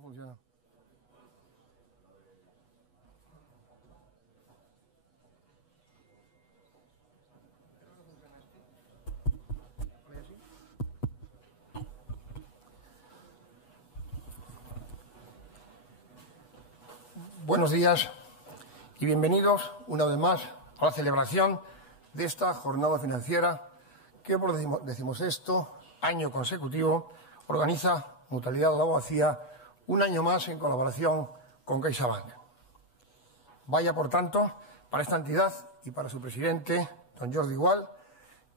no funciona. Buenos días y bienvenidos una vez más a la celebración de esta jornada financiera que por decimosexto año consecutivo organiza Mutualidad de la Abogacía un año más en colaboración con CaixaBank. Vaya, por tanto, para esta entidad y para su presidente, don Jordi Gual,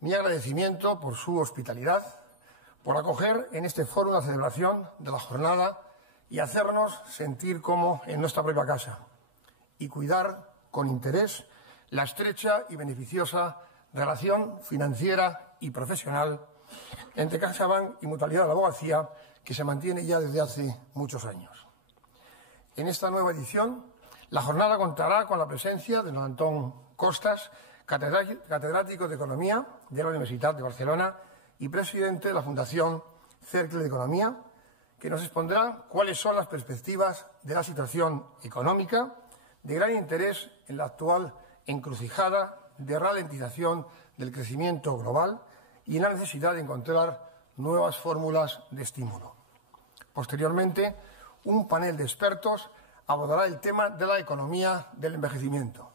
mi agradecimiento por su hospitalidad, por acoger en este foro la celebración de la jornada y hacernos sentir como en nuestra propia casa y cuidar con interés la estrecha y beneficiosa relación financiera y profesional entre CaixaBank y Mutualidad de la Abogacía que se mantiene ya desde hace muchos años. En esta nueva edición, la jornada contará con la presencia de don Antón Costas, catedrático de Economía de la Universitat de Barcelona y presidente de la Fundación Cercle de Economía, que nos expondrá cuáles son las perspectivas de la situación económica de gran interés en la actual encrucijada de ralentización del crecimiento global y en la necesidad de encontrar nuevas fórmulas de estímulo. Posteriormente, un panel de expertos abordará el tema de la economía del envejecimiento,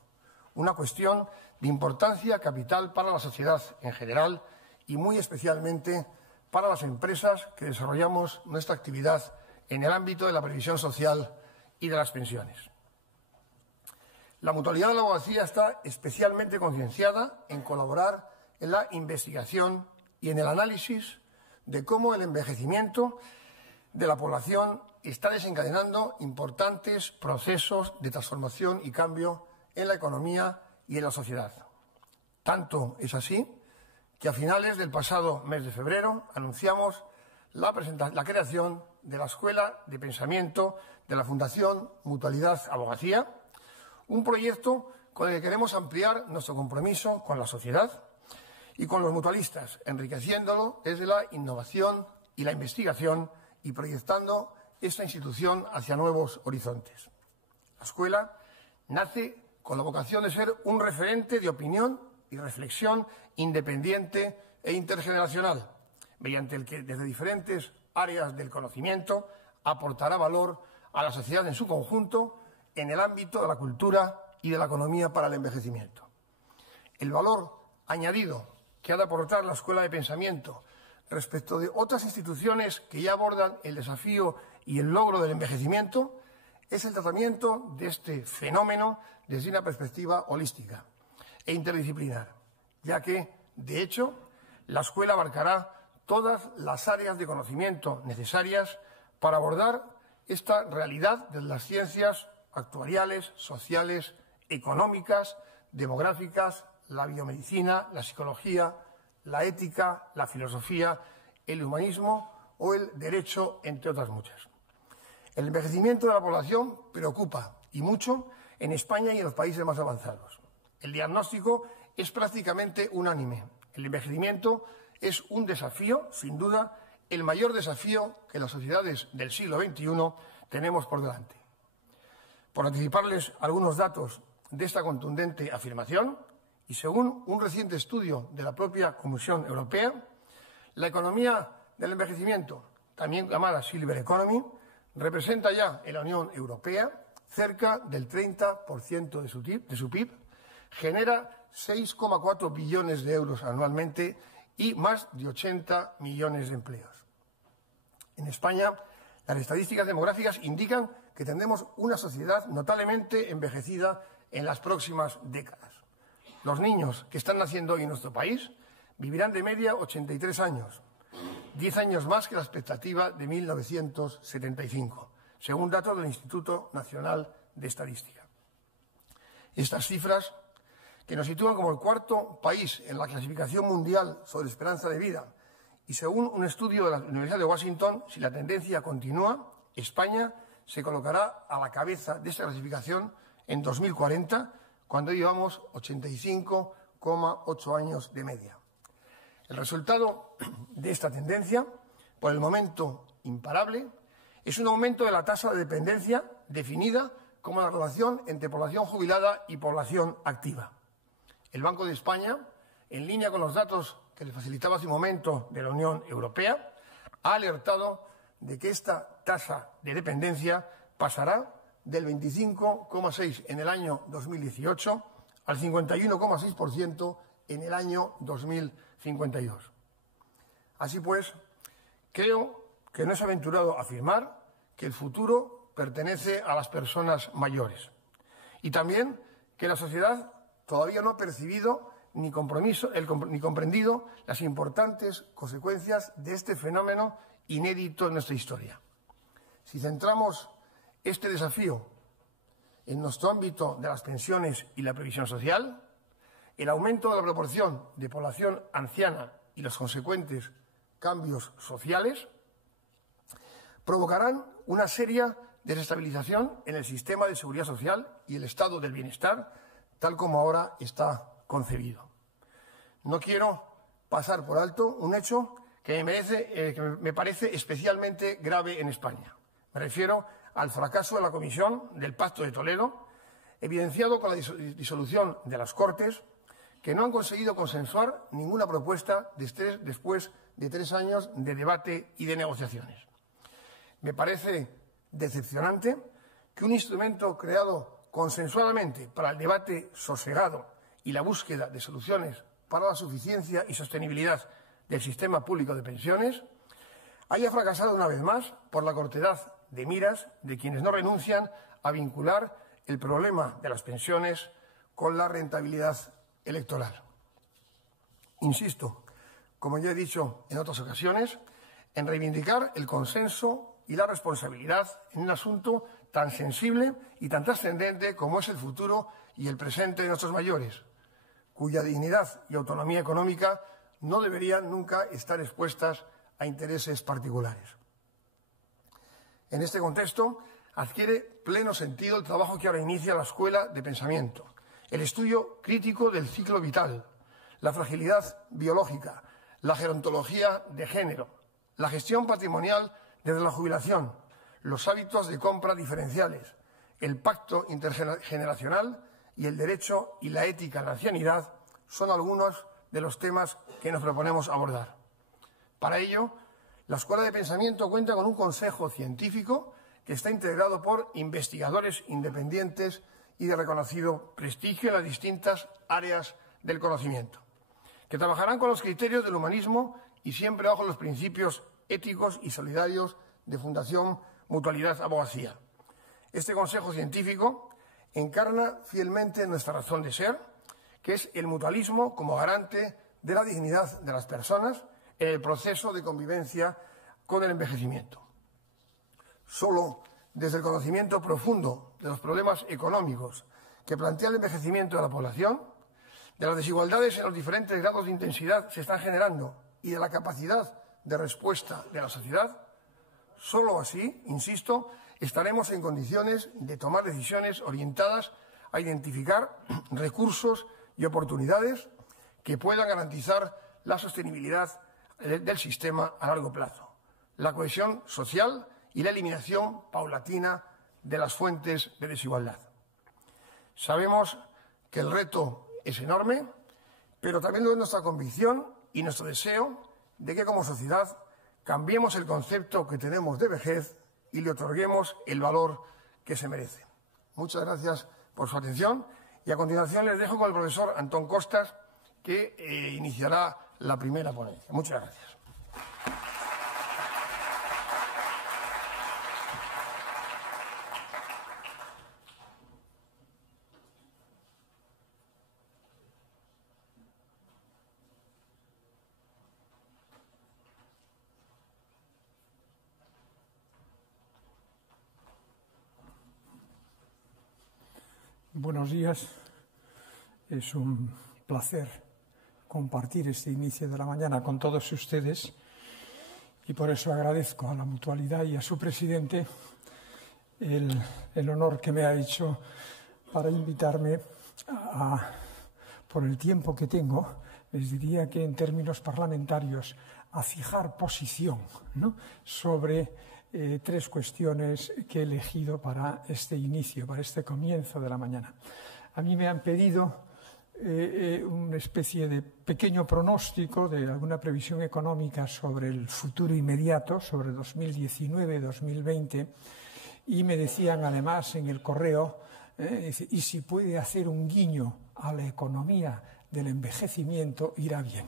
una cuestión de importancia capital para la sociedad en general y muy especialmente para las empresas que desarrollamos nuestra actividad en el ámbito de la previsión social y de las pensiones. La Mutualidad de la Abogacía está especialmente concienciada en colaborar en la investigación y en el análisis de cómo el envejecimiento de la población está desencadenando importantes procesos de transformación y cambio en la economía y en la sociedad. Tanto es así que a finales del pasado mes de febrero anunciamos la creación de la Escuela de Pensamiento de la Fundación Mutualidad Abogacía, un proyecto con el que queremos ampliar nuestro compromiso con la sociedad y con los mutualistas, enriqueciéndolo desde la innovación y la investigación y proyectando esta institución hacia nuevos horizontes. La escuela nace con la vocación de ser un referente de opinión y reflexión independiente e intergeneracional, mediante el que desde diferentes áreas del conocimiento aportará valor a la sociedad en su conjunto en el ámbito de la cultura y de la economía para el envejecimiento. El valor añadido que ha de aportar la Escuela de Pensamiento respecto de otras instituciones que ya abordan el desafío y el logro del envejecimiento es el tratamiento de este fenómeno desde una perspectiva holística e interdisciplinar, ya que, de hecho, la escuela abarcará todas las áreas de conocimiento necesarias para abordar esta realidad de las ciencias actuariales, sociales, económicas, demográficas, la biomedicina, la psicología, la ética, la filosofía, el humanismo o el derecho, entre otras muchas. El envejecimiento de la población preocupa, y mucho, en España y en los países más avanzados. El diagnóstico es prácticamente unánime. El envejecimiento es un desafío, sin duda, el mayor desafío que las sociedades del siglo XXI tenemos por delante. Por anticiparles algunos datos de esta contundente afirmación, y según un reciente estudio de la propia Comisión Europea, la economía del envejecimiento, también llamada Silver Economy, representa ya en la Unión Europea cerca del 30% de su PIB, genera 6,4 billones de euros anualmente y más de 80 millones de empleos. En España, las estadísticas demográficas indican que tendremos una sociedad notablemente envejecida en las próximas décadas. Los niños que están naciendo hoy en nuestro país vivirán de media 83 años, 10 años más que la expectativa de 1975, según datos del Instituto Nacional de Estadística. Estas cifras, que nos sitúan como el cuarto país en la clasificación mundial sobre esperanza de vida, y según un estudio de la Universidad de Washington, si la tendencia continúa, España se colocará a la cabeza de esta clasificación en 2040, cuando llevamos 85,8 años de media. El resultado de esta tendencia, por el momento imparable, Es un aumento de la tasa de dependencia definida como la relación entre población jubilada y población activa. El Banco de España, en línea con los datos que le facilitaba hace un momento de la Unión Europea, ha alertado de que esta tasa de dependencia pasará del 25,6% en el año 2018 al 51,6% en el año 2052. Así pues, creo que no es aventurado afirmar que el futuro pertenece a las personas mayores y también que la sociedad todavía no ha percibido ni comprendido las importantes consecuencias de este fenómeno inédito en nuestra historia. Si centramos este desafío en nuestro ámbito de las pensiones y la previsión social, el aumento de la proporción de población anciana y los consecuentes cambios sociales provocarán una seria desestabilización en el sistema de seguridad social y el estado del bienestar, tal como ahora está concebido. No quiero pasar por alto un hecho que me parece especialmente grave en España. Me refiero al fracaso de la Comisión del Pacto de Toledo, evidenciado con la disolución de las Cortes, que no han conseguido consensuar ninguna propuesta después de 3 años de debate y de negociaciones. Me parece decepcionante que un instrumento creado consensuadamente para el debate sosegado y la búsqueda de soluciones para la suficiencia y sostenibilidad del sistema público de pensiones haya fracasado una vez más por la cortedad de miras de quienes no renuncian a vincular el problema de las pensiones con la rentabilidad electoral. Insisto, como ya he dicho en otras ocasiones, en reivindicar el consenso y la responsabilidad en un asunto tan sensible y tan trascendente como es el futuro y el presente de nuestros mayores, cuya dignidad y autonomía económica no deberían nunca estar expuestas a intereses particulares. En este contexto, adquiere pleno sentido el trabajo que ahora inicia la Escuela de Pensamiento, el estudio crítico del ciclo vital, la fragilidad biológica, la gerontología de género, la gestión patrimonial desde la jubilación, los hábitos de compra diferenciales, el pacto intergeneracional y el derecho y la ética de la ancianidad son algunos de los temas que nos proponemos abordar. Para ello, la Escuela de Pensamiento cuenta con un consejo científico que está integrado por investigadores independientes y de reconocido prestigio en las distintas áreas del conocimiento, que trabajarán con los criterios del humanismo y siempre bajo los principios éticos y solidarios de Fundación Mutualidad Abogacía. Este consejo científico encarna fielmente nuestra razón de ser, que es el mutualismo como garante de la dignidad de las personas en el proceso de convivencia con el envejecimiento. Solo desde el conocimiento profundo de los problemas económicos que plantea el envejecimiento de la población, de las desigualdades en los diferentes grados de intensidad que se están generando y de la capacidad de respuesta de la sociedad, solo así, insisto, estaremos en condiciones de tomar decisiones orientadas a identificar recursos y oportunidades que puedan garantizar la sostenibilidad del sistema a largo plazo, la cohesión social y la eliminación paulatina de las fuentes de desigualdad. Sabemos que el reto es enorme, pero también lo es nuestra convicción y nuestro deseo de que como sociedad cambiemos el concepto que tenemos de vejez y le otorguemos el valor que se merece. Muchas gracias por su atención y a continuación les dejo con el profesor Antón Costas, que iniciará la primera ponencia. Muchas gracias. Buenos días. Es un placer compartir este inicio de la mañana con todos ustedes y por eso agradezco a la Mutualidad y a su presidente el honor que me ha hecho para invitarme por el tiempo que tengo, les diría que en términos parlamentarios, a fijar posición, ¿no?, sobre tres cuestiones que he elegido para este inicio, para este comienzo de la mañana. A mí me han pedido una especie de pequeño pronóstico de alguna previsión económica sobre el futuro inmediato, sobre 2019-2020, y me decían además en el correo, y si puede hacer un guiño a la economía del envejecimiento, irá bien.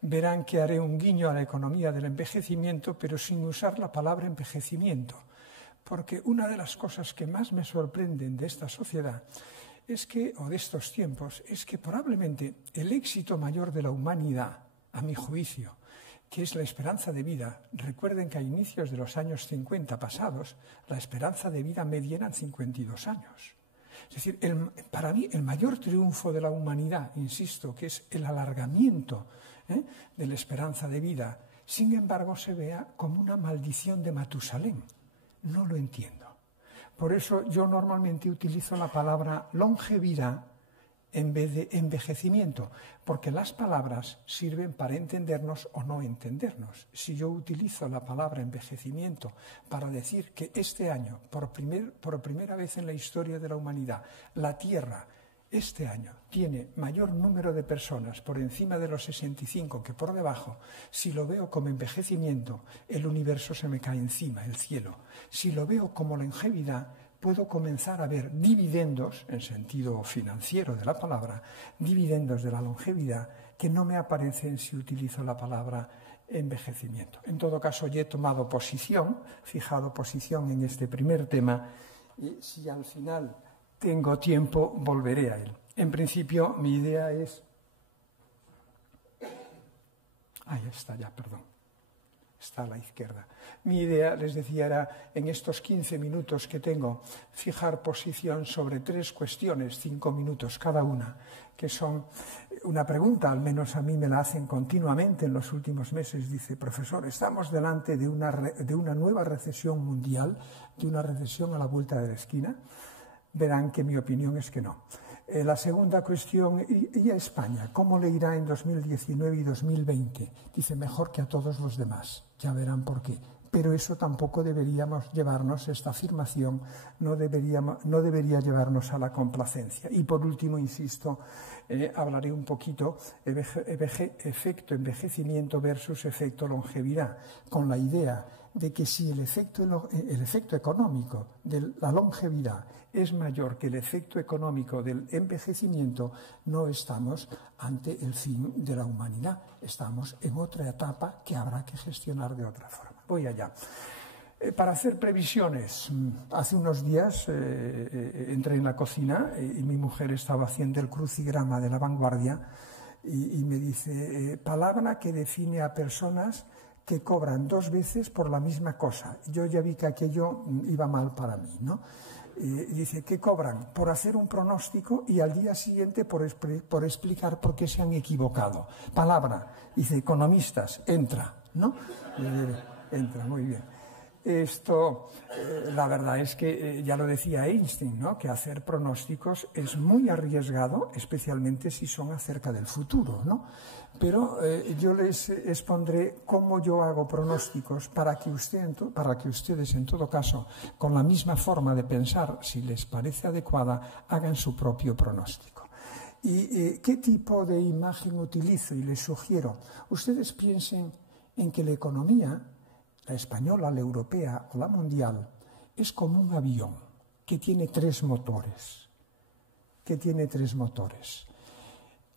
Verán que haré un guiño a la economía del envejecimiento, pero sin usar la palabra envejecimiento, porque una de las cosas que más me sorprenden de esta sociedad o de estos tiempos, es que probablemente el éxito mayor de la humanidad, a mi juicio, que es la esperanza de vida. Recuerden que a inicios de los años 50 pasados, la esperanza de vida media eran 52 años. Es decir, para mí el mayor triunfo de la humanidad, insisto, que es el alargamiento de la esperanza de vida, sin embargo se vea como una maldición de Matusalén. No lo entiendo. Por eso yo normalmente utilizo la palabra longevidad en vez de envejecimiento, porque las palabras sirven para entendernos o no entendernos. Si yo utilizo la palabra envejecimiento para decir que este año, por primera vez en la historia de la humanidad, la Tierra este año tiene mayor número de personas por encima de los 65 que por debajo, si lo veo como envejecimiento, el universo se me cae encima, el cielo. Si lo veo como longevidad, puedo comenzar a ver dividendos, en sentido financiero de la palabra, dividendos de la longevidad, que no me aparecen si utilizo la palabra envejecimiento. En todo caso, ya he tomado posición, fijado posición en este primer tema, y si al final tengo tiempo, volveré a él. En principio, mi idea es... Ahí está ya, perdón. Está a la izquierda. Mi idea, les decía, era en estos 15 minutos que tengo, fijar posición sobre tres cuestiones, 5 minutos cada una, que son una pregunta, al menos a mí me la hacen continuamente en los últimos meses. Dice, profesor, ¿estamos delante de una nueva recesión mundial, de una recesión a la vuelta de la esquina? Verán que mi opinión es que no. La segunda cuestión, ¿y a España? ¿Cómo le irá en 2019 y 2020? Dice, mejor que a todos los demás. Ya verán por qué. Pero eso tampoco deberíamos llevarnos, esta afirmación no debería llevarnos a la complacencia. Y por último, insisto, hablaré un poquito efecto envejecimiento versus efecto longevidad, con la idea de que si el efecto económico de la longevidad es mayor que el efecto económico del envejecimiento, no estamos ante el fin de la humanidad, estamos en otra etapa que habrá que gestionar de otra forma. Voy allá. Para hacer previsiones, hace unos días entré en la cocina y mi mujer estaba haciendo el crucigrama de La Vanguardia y me dice, palabra que define a personas que cobran 2 veces por la misma cosa. Yo ya vi que aquello iba mal para mí, ¿no? Dice, ¿qué cobran? Por hacer un pronóstico y al día siguiente por explicar por qué se han equivocado. Palabra, dice, economistas, entra, ¿no? Entra, muy bien. Esto, la verdad es que ya lo decía Einstein, ¿no? Que hacer pronósticos es muy arriesgado, especialmente si son acerca del futuro, ¿no? Pero yo les expondré cómo yo hago pronósticos para que ustedes, en todo caso, con la misma forma de pensar, si les parece adecuada, hagan su propio pronóstico. ¿Y qué tipo de imagen utilizo? Y les sugiero, ustedes piensen en que la economía, la española, la europea o la mundial, es como un avión que tiene 3 motores.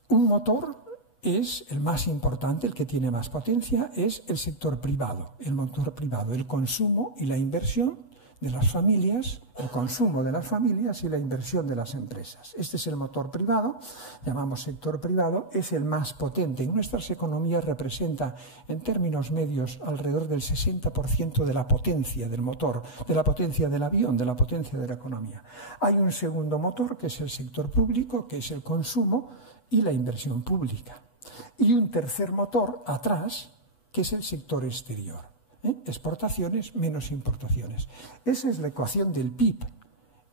Un motor es el más importante, el que tiene más potencia, es el sector privado, el motor privado, el consumo y la inversión de las familias, el consumo de las familias y la inversión de las empresas. Este es el motor privado, llamamos sector privado, es el más potente. En nuestras economías representa, en términos medios, alrededor del 60% de la potencia del motor, de la potencia del avión, de la potencia de la economía. Hay un segundo motor, que es el sector público, que es el consumo y la inversión pública. Y un tercer motor, atrás, que es el sector exterior. Exportaciones menos importaciones. Esa es la ecuación del PIB.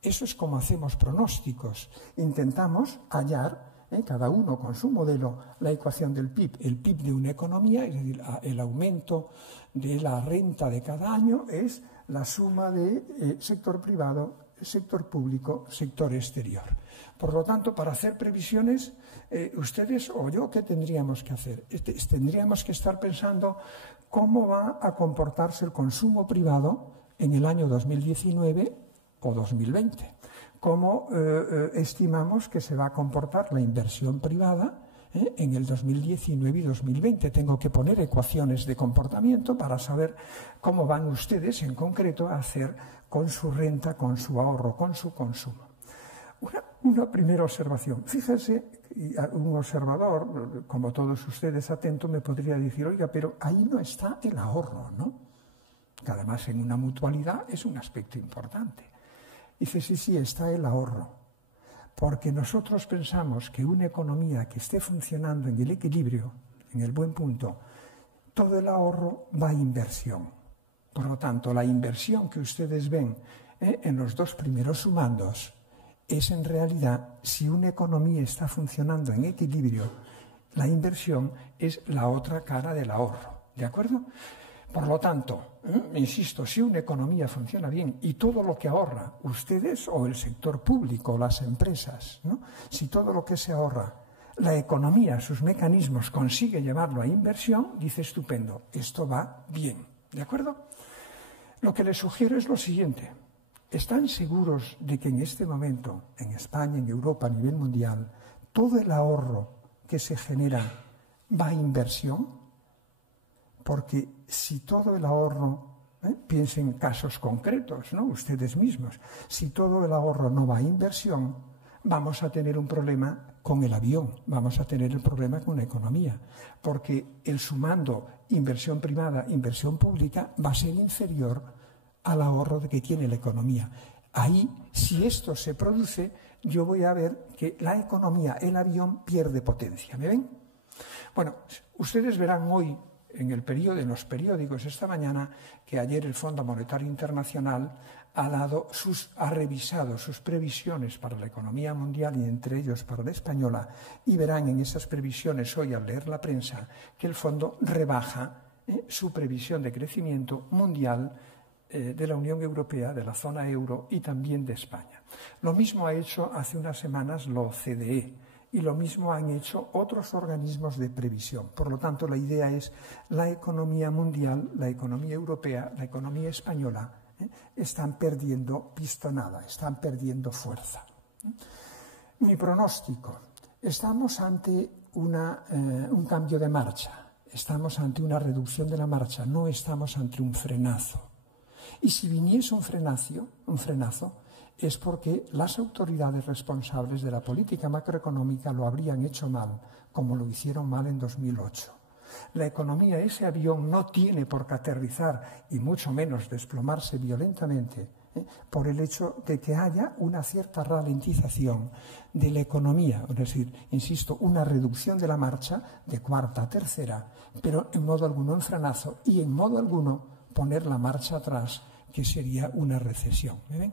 Eso es como hacemos pronósticos. Intentamos hallar cada uno con su modelo, la ecuación del PIB. El PIB de una economía, es decir, el aumento de la renta de cada año, es la suma de sector privado, sector público, sector exterior. Por lo tanto, para hacer previsiones, ustedes o yo, ¿qué tendríamos que hacer? Tendríamos que estar pensando cómo va a comportarse el consumo privado en el año 2019 o 2020. Cómo estimamos que se va a comportar la inversión privada en el 2019 y 2020. Tengo que poner ecuaciones de comportamiento para saber cómo van ustedes en concreto a hacer con su renta, con su ahorro, con su consumo. Una primera observación. Fíjense, un observador, como todos ustedes atento, me podría decir, oiga, pero ahí no está el ahorro, ¿no? Que además en una mutualidad es un aspecto importante. Dice, sí, está el ahorro. Porque nosotros pensamos que una economía que esté funcionando en el equilibrio, en el buen punto, todo el ahorro va a inversión. Por lo tanto, la inversión que ustedes ven en los dos primeros sumandos es en realidad, si una economía está funcionando en equilibrio, la inversión es la otra cara del ahorro. ¿De acuerdo? Por lo tanto, insisto, si una economía funciona bien y todo lo que ahorra ustedes o el sector público o las empresas, ¿no? Si todo lo que se ahorra, la economía, sus mecanismos consigue llevarlo a inversión, dice estupendo, esto va bien. ¿De acuerdo? Lo que les sugiero es lo siguiente. ¿Están seguros de que en este momento, en España, en Europa, a nivel mundial, todo el ahorro que se genera va a inversión? Porque si todo el ahorro, piensen en casos concretos, ¿no? Ustedes mismos, si todo el ahorro no va a inversión, vamos a tener un problema con el avión, vamos a tener el problema con la economía, porque el sumando inversión privada, inversión pública, va a ser inferior al ahorro que tiene la economía. Ahí, si esto se produce, yo voy a ver que la economía, el avión, pierde potencia. ¿Me ven? Bueno, ustedes verán hoy en los periódicos esta mañana que ayer el Fondo Monetario Internacional ha revisado sus previsiones para la economía mundial y entre ellos para la española, y verán en esas previsiones hoy al leer la prensa que el fondo rebaja su previsión de crecimiento mundial de la Unión Europea, de la zona euro y también de España. Lo mismo ha hecho hace unas semanas la OCDE. Y lo mismo han hecho otros organismos de previsión. Por lo tanto, la idea es la economía mundial, la economía europea, la economía española, están perdiendo pistonada, están perdiendo fuerza. Mi pronóstico. Estamos ante un cambio de marcha, estamos ante una reducción de la marcha, no estamos ante un frenazo. Y si viniese un frenazo, es porque las autoridades responsables de la política macroeconómica lo habrían hecho mal, como lo hicieron mal en 2008. La economía, ese avión, no tiene por qué aterrizar y mucho menos desplomarse violentamente por el hecho de que haya una cierta ralentización de la economía, es decir, insisto, una reducción de la marcha de cuarta a tercera, pero en modo alguno un frenazo y en modo alguno poner la marcha atrás, que sería una recesión. ¿Ven?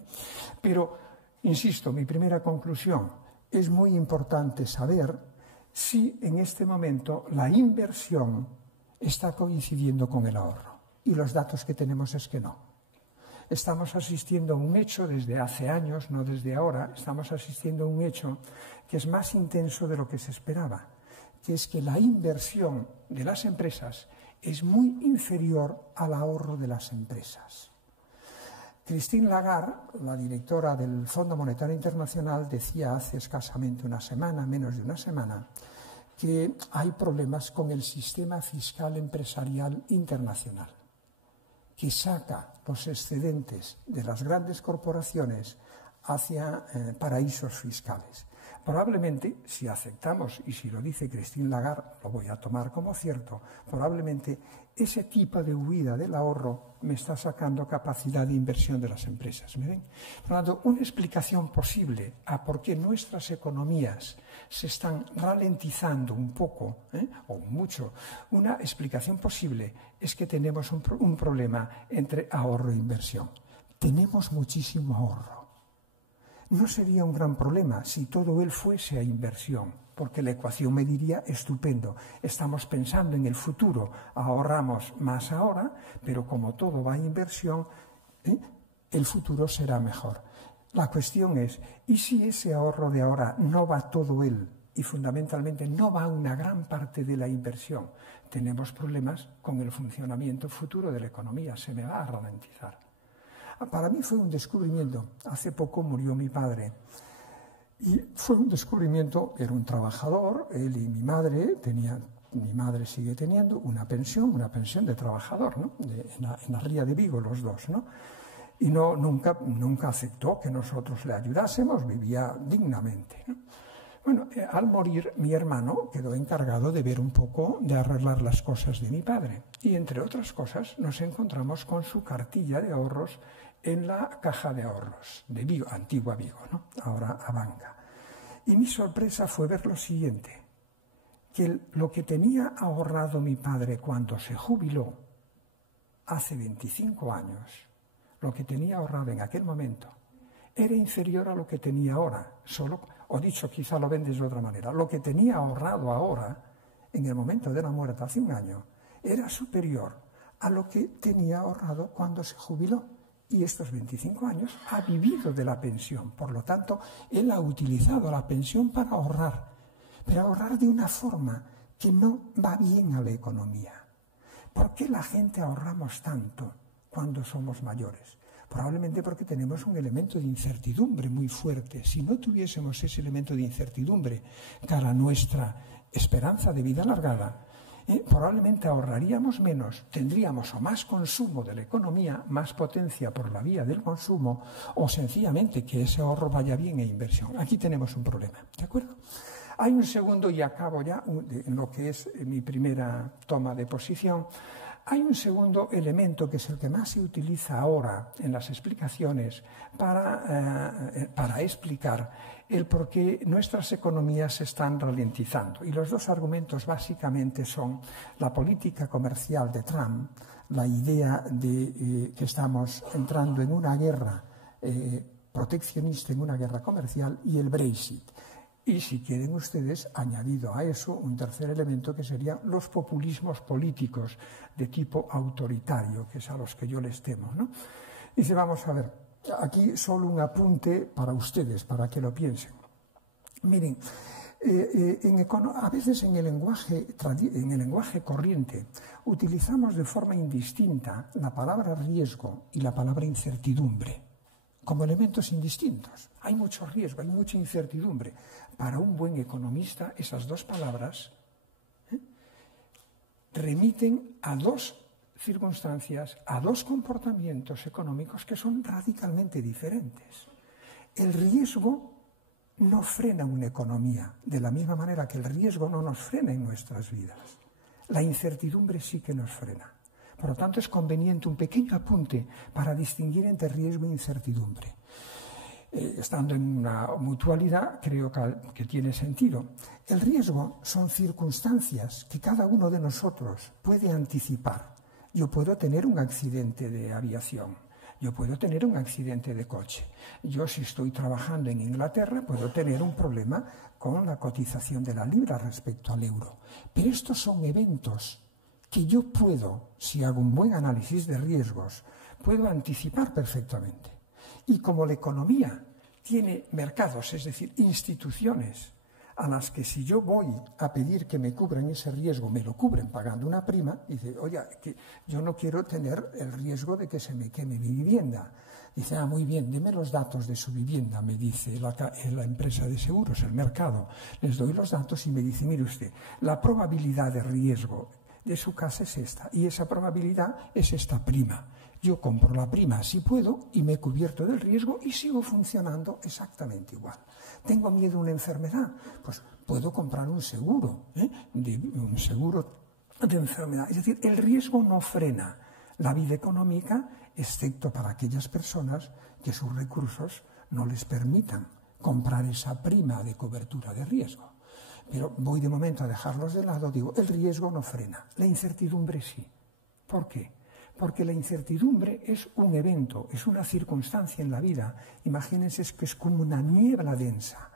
Pero, insisto, mi primera conclusión, es muy importante saber si en este momento la inversión está coincidiendo con el ahorro. Y los datos que tenemos es que no. Estamos asistiendo a un hecho desde hace años, no desde ahora, estamos asistiendo a un hecho que es más intenso de lo que se esperaba, que es que la inversión de las empresas es muy inferior al ahorro de las empresas. Christine Lagarde, la directora del Fondo Monetario Internacional, decía hace escasamente una semana, menos de una semana, que hay problemas con el sistema fiscal empresarial internacional, que saca los excedentes de las grandes corporaciones hacia paraísos fiscales. Probablemente, si aceptamos, y si lo dice Christine Lagarde, lo voy a tomar como cierto, probablemente ese tipo de huida del ahorro me está sacando capacidad de inversión de las empresas. ¿Me ven? Por lo tanto, una explicación posible a por qué nuestras economías se están ralentizando un poco, o mucho, una explicación posible es que tenemos un problema entre ahorro e inversión. Tenemos muchísimo ahorro. No sería un gran problema si todo él fuese a inversión. porque la ecuación me diría, estupendo, estamos pensando en el futuro, ahorramos más ahora, pero como todo va a inversión, el futuro será mejor. La cuestión es, ¿y si ese ahorro de ahora no va todo él y fundamentalmente no va una gran parte de la inversión? Tenemos problemas con el funcionamiento futuro de la economía, se me va a ralentizar. Para mí fue un descubrimiento. Hace poco murió mi padre y fue un descubrimiento. Era un trabajador, él y mi madre sigue teniendo una pensión de trabajador, ¿no? En la ría de Vigo, los dos, ¿no? Y nunca aceptó que nosotros le ayudásemos, vivía dignamente, ¿no? Bueno, al morir mi hermano quedó encargado de ver un poco, de arreglar las cosas de mi padre. Y entre otras cosas nos encontramos con su cartilla de ahorros en la caja de ahorros de Vigo, antigua Vigo, ¿no? Ahora Abanca. Y mi sorpresa fue ver lo siguiente, que lo que tenía ahorrado mi padre cuando se jubiló, hace 25 años, lo que tenía ahorrado en aquel momento, era inferior a lo que tenía ahora, o dicho, quizá lo ven de otra manera, lo que tenía ahorrado ahora, en el momento de la muerte hace un año, era superior a lo que tenía ahorrado cuando se jubiló. Y estos 25 años ha vivido de la pensión. Por lo tanto, él ha utilizado la pensión para ahorrar, pero ahorrar de una forma que no va bien a la economía. ¿Por qué la gente ahorramos tanto cuando somos mayores? Probablemente porque tenemos un elemento de incertidumbre muy fuerte. Si no tuviésemos ese elemento de incertidumbre cara a nuestra esperanza de vida alargada, probablemente ahorraríamos menos, tendríamos o más consumo de la economía, más potencia por la vía del consumo, o sencillamente que ese ahorro vaya bien e inversión. Aquí tenemos un problema, ¿de acuerdo? Hay un segundo, y acabo ya en lo que es mi primera toma de posición. Hay un segundo elemento que es el que más se utiliza ahora en las explicaciones para explicar el por qué nuestras economías se están ralentizando. Y los dos argumentos básicamente son la política comercial de Trump, la idea de que estamos entrando en una guerra proteccionista, en una guerra comercial, y el Brexit. Y si quieren ustedes, añadido a eso, un tercer elemento que serían los populismos políticos de tipo autoritario, que es a los que yo les temo, ¿no? Dice, vamos a ver, aquí solo un apunte para ustedes, para que lo piensen. Miren, a veces en el lenguaje corriente utilizamos de forma indistinta la palabra riesgo y la palabra incertidumbre como elementos indistintos. Hay mucho riesgo, hay mucha incertidumbre. Para un buen economista, esas dos palabras remiten a dos circunstancias, a dos comportamientos económicos que son radicalmente diferentes. El riesgo no frena una economía, de la misma manera que el riesgo no nos frena en nuestras vidas. La incertidumbre sí que nos frena. Por lo tanto, es conveniente un pequeño apunte para distinguir entre riesgo e incertidumbre. Estando en una mutualidad, creo que tiene sentido. El riesgo son circunstancias que cada uno de nosotros puede anticipar. Yo puedo tener un accidente de aviación, yo puedo tener un accidente de coche. Yo, si estoy trabajando en Inglaterra, puedo tener un problema con la cotización de la libra respecto al euro. Pero estos son eventos que yo puedo, si hago un buen análisis de riesgos, puedo anticipar perfectamente. Y como la economía tiene mercados, es decir, instituciones, a las que si yo voy a pedir que me cubran ese riesgo, me lo cubren pagando una prima, dice, oye, que yo no quiero tener el riesgo de que se me queme mi vivienda. Dice, muy bien, deme los datos de su vivienda, me dice la empresa de seguros, el mercado. Les doy los datos y me dice, mire usted, la probabilidad de riesgo de su casa es esta, y esa probabilidad es esta prima. Yo compro la prima si puedo y me he cubierto del riesgo y sigo funcionando exactamente igual. ¿Tengo miedo a una enfermedad? Pues puedo comprar un seguro, un seguro de enfermedad. Es decir, el riesgo no frena la vida económica, excepto para aquellas personas que sus recursos no les permitan comprar esa prima de cobertura de riesgo. Pero voy de momento a dejarlos de lado, digo, el riesgo no frena, la incertidumbre sí. ¿Por qué? Porque la incertidumbre es un evento, es una circunstancia en la vida. Imagínense que es como una niebla densa.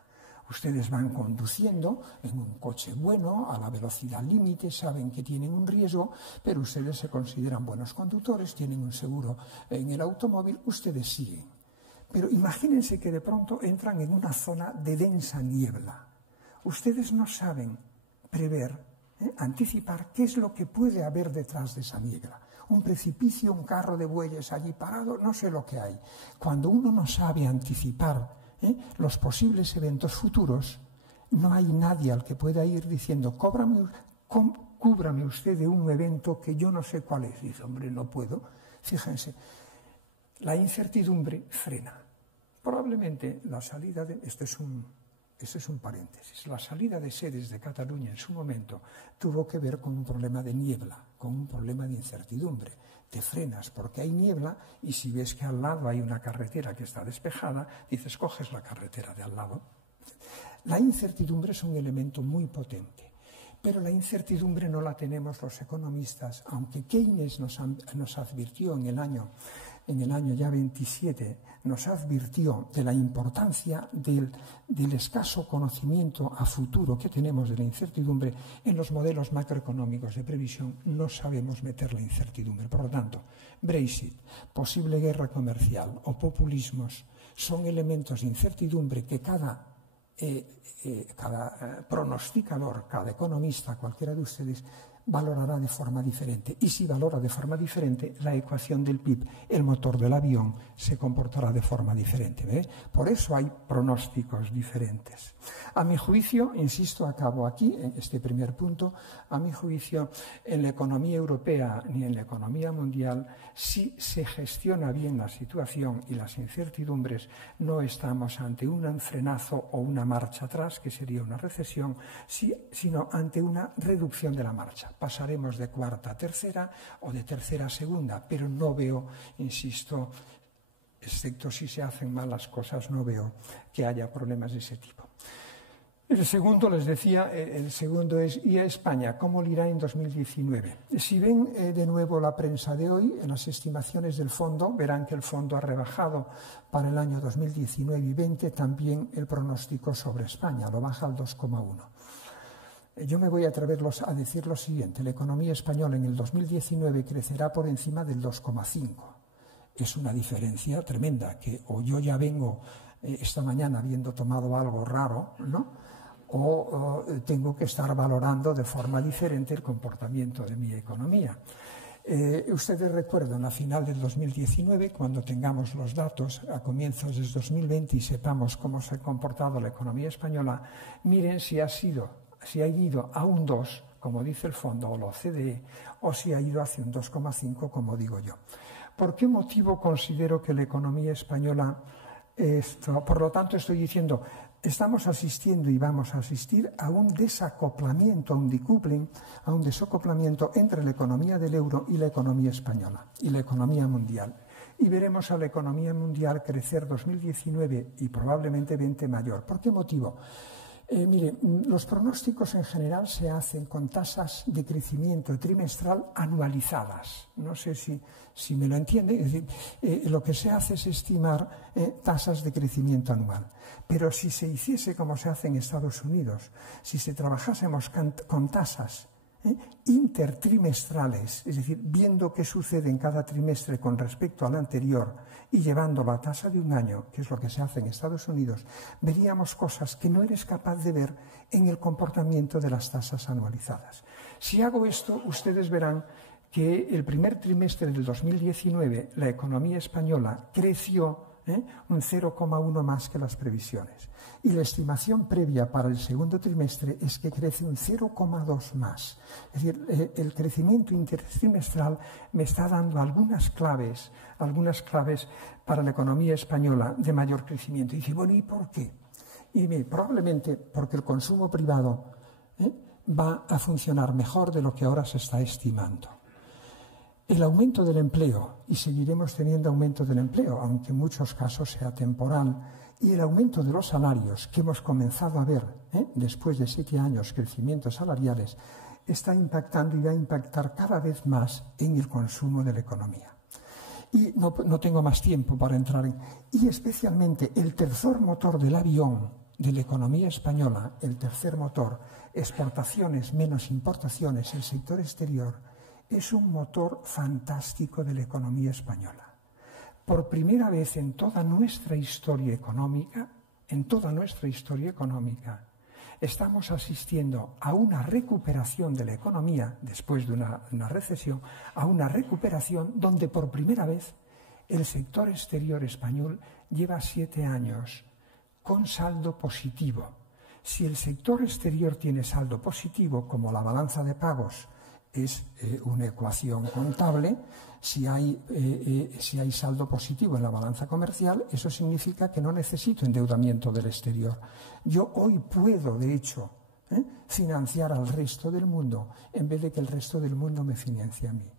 Ustedes van conduciendo en un coche bueno, a la velocidad límite, saben que tienen un riesgo, pero ustedes se consideran buenos conductores, tienen un seguro en el automóvil, ustedes siguen. Pero imagínense que de pronto entran en una zona de densa niebla. Ustedes no saben prever, anticipar qué es lo que puede haber detrás de esa niebla. Un precipicio, un carro de bueyes allí parado, no sé lo que hay. Cuando uno no sabe anticipar los posibles eventos futuros, no hay nadie al que pueda ir diciendo cúbrame usted de un evento que yo no sé cuál es. Dice, hombre, no puedo. Fíjense, la incertidumbre frena. Probablemente la salida de... Este es un paréntesis. La salida de Sedes de Cataluña en su momento tuvo que ver con un problema de niebla, con un problema de incertidumbre. Te frenas porque hay niebla y si ves que al lado hay una carretera que está despejada, dices, coges la carretera de al lado. La incertidumbre es un elemento muy potente, pero la incertidumbre no la tenemos los economistas, aunque Keynes nos advirtió en el año ya 27, nos advirtió de la importancia del escaso conocimiento a futuro que tenemos de la incertidumbre. En los modelos macroeconómicos de previsión no sabemos meter la incertidumbre. Por lo tanto, Brexit, posible guerra comercial o populismos son elementos de incertidumbre que cada pronosticador, cada economista, cualquiera de ustedes, valorará de forma diferente. Y si valora de forma diferente, la ecuación del PIB, el motor del avión, se comportará de forma diferente. ¿Ve? Por eso hay pronósticos diferentes. A mi juicio, insisto, acabo aquí, en este primer punto, a mi juicio, en la economía europea ni en la economía mundial, si se gestiona bien la situación y las incertidumbres, no estamos ante un frenazo o una marcha atrás, que sería una recesión, sino ante una reducción de la marcha. Pasaremos de cuarta a tercera o de tercera a segunda, pero no veo, insisto, excepto si se hacen mal las cosas, no veo que haya problemas de ese tipo. El segundo, les decía, es ¿y a España? ¿Cómo le irá en 2019? Si ven de nuevo la prensa de hoy, en las estimaciones del fondo, verán que el fondo ha rebajado para el año 2019 y 20 también el pronóstico sobre España, lo baja al 2,1. Yo me voy a atrever a decir lo siguiente, la economía española en el 2019 crecerá por encima del 2,5. Es una diferencia tremenda, que o yo ya vengo esta mañana habiendo tomado algo raro, ¿no? O tengo que estar valorando de forma diferente el comportamiento de mi economía. Ustedes recuerdan a final del 2019, cuando tengamos los datos a comienzos del 2020 y sepamos cómo se ha comportado la economía española, miren si ha ido a un 2, como dice el fondo o la OCDE, o si ha ido hacia un 2,5, como digo yo. ¿Por qué motivo considero que la economía española... Por lo tanto, estoy diciendo, estamos asistiendo y vamos a asistir a un desacoplamiento, a un decoupling, a un desacoplamiento entre la economía del euro y la economía española y la economía mundial. Y veremos a la economía mundial crecer 2019 y probablemente 20 mayor. ¿Por qué motivo? Mire, los pronósticos en general se hacen con tasas de crecimiento trimestral anualizadas. No sé si me lo entiende. Es decir, lo que se hace es estimar tasas de crecimiento anual. Pero si se hiciese como se hace en Estados Unidos, si se trabajásemos con tasas intertrimestrales, es decir, viendo qué sucede en cada trimestre con respecto al anterior y llevándolo a tasa de un año, que es lo que se hace en Estados Unidos, veríamos cosas que no eres capaz de ver en el comportamiento de las tasas anualizadas. Si hago esto, ustedes verán que el primer trimestre del 2019 la economía española creció un 0,1 más que las previsiones. Y la estimación previa para el segundo trimestre es que crece un 0,2 más. Es decir, el crecimiento intertrimestral me está dando algunas claves para la economía española de mayor crecimiento. Y dice, bueno, ¿y por qué? Y probablemente porque el consumo privado va a funcionar mejor de lo que ahora se está estimando. El aumento del empleo, y seguiremos teniendo aumento del empleo, aunque en muchos casos sea temporal, y el aumento de los salarios que hemos comenzado a ver después de 7 años, crecimientos salariales, está impactando y va a impactar cada vez más en el consumo de la economía. Y no tengo más tiempo para entrar en... Y especialmente el tercer motor del avión, de la economía española, el tercer motor, exportaciones menos importaciones, el sector exterior, es un motor fantástico de la economía española. Por primera vez en toda nuestra historia económica, estamos asistiendo a una recuperación de la economía, después de una recesión, a una recuperación donde por primera vez el sector exterior español lleva 7 años con saldo positivo. Si el sector exterior tiene saldo positivo, como la balanza de pagos es una ecuación contable, si hay saldo positivo en la balanza comercial, eso significa que no necesito endeudamiento del exterior. Yo hoy puedo, de hecho, financiar al resto del mundo en vez de que el resto del mundo me financie a mí.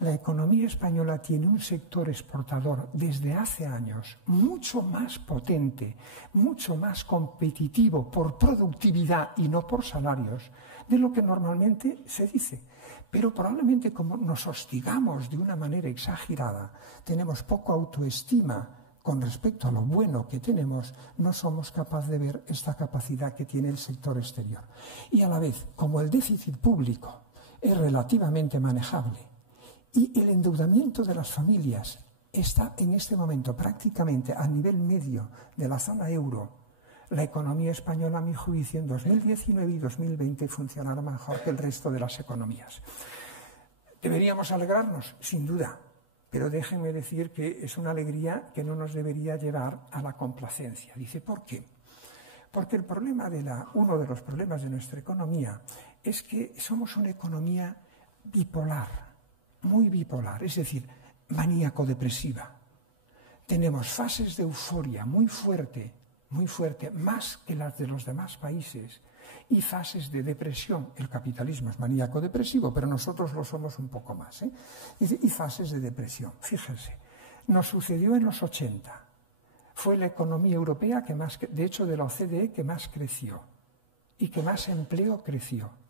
La economía española tiene un sector exportador desde hace años mucho más potente, mucho más competitivo por productividad y no por salarios de lo que normalmente se dice. Pero probablemente como nos hostigamos de una manera exagerada, tenemos poca autoestima con respecto a lo bueno que tenemos, no somos capaces de ver esta capacidad que tiene el sector exterior. Y a la vez, como el déficit público es relativamente manejable y el endeudamiento de las familias está en este momento prácticamente a nivel medio de la zona euro, la economía española, a mi juicio, en 2019 y 2020 funcionará mejor que el resto de las economías. ¿Deberíamos alegrarnos? Sin duda, pero déjenme decir que es una alegría que no nos debería llevar a la complacencia. Dice, ¿por qué? Porque uno de los problemas de nuestra economía es que somos una economía bipolar, muy bipolar, es decir, maníaco-depresiva. Tenemos fases de euforia muy fuerte, más que las de los demás países, y fases de depresión. El capitalismo es maníaco-depresivo, pero nosotros lo somos un poco más, y fases de depresión. Fíjense, nos sucedió en los 80. Fue la economía europea que más, de hecho de la OCDE, que más creció y que más empleo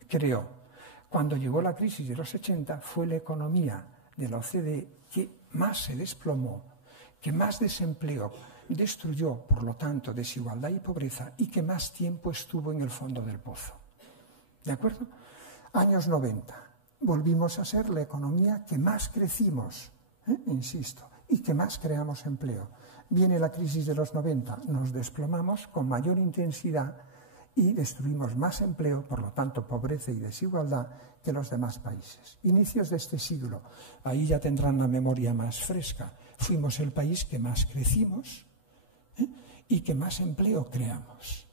creó. Cuando llegó la crisis de los 80, fue la economía de la OCDE que más se desplomó, que más desempleo destruyó, por lo tanto, desigualdad y pobreza, y que más tiempo estuvo en el fondo del pozo. ¿De acuerdo? Años 90. Volvimos a ser la economía que más crecimos, insisto, y que más creamos empleo. Viene la crisis de los 90, nos desplomamos con mayor intensidad y destruimos más empleo, por lo tanto, pobreza y desigualdad que los demás países. Inicios de este siglo, ahí ya tendrán la memoria más fresca. Fuimos el país que más crecimos, y que más empleo creamos.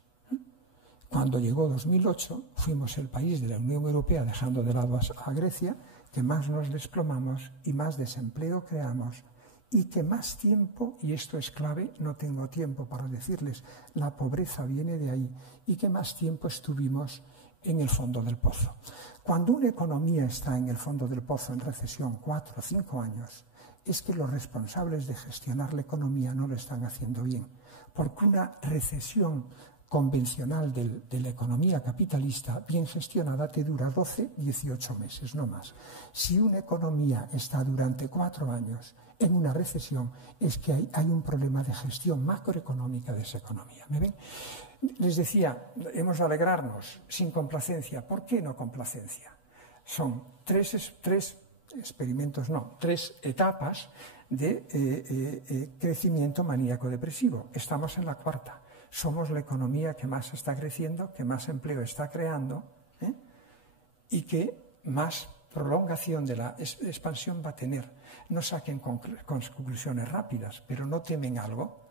Cuando llegó 2008, fuimos el país de la Unión Europea, dejando de lado a Grecia, que más nos desplomamos y más desempleo creamos, y que más tiempo, y esto es clave, no tengo tiempo para decirles, la pobreza viene de ahí, y que más tiempo estuvimos en el fondo del pozo. Cuando una economía está en el fondo del pozo en recesión 4 o 5 años, es que los responsables de gestionar la economía no lo están haciendo bien. Porque una recesión convencional de la economía capitalista bien gestionada te dura 12, 18 meses, no más. Si una economía está durante 4 años en una recesión, es que hay un problema de gestión macroeconómica de esa economía. ¿Me ven? Les decía, hemos de alegrarnos sin complacencia. ¿Por qué no complacencia? Son tres etapas de crecimiento maníaco-depresivo. Estamos en la 4ª. Somos la economía que más está creciendo, que más empleo está creando, y que más prolongación de la expansión va a tener. No saquen conclusiones rápidas, pero no temen algo,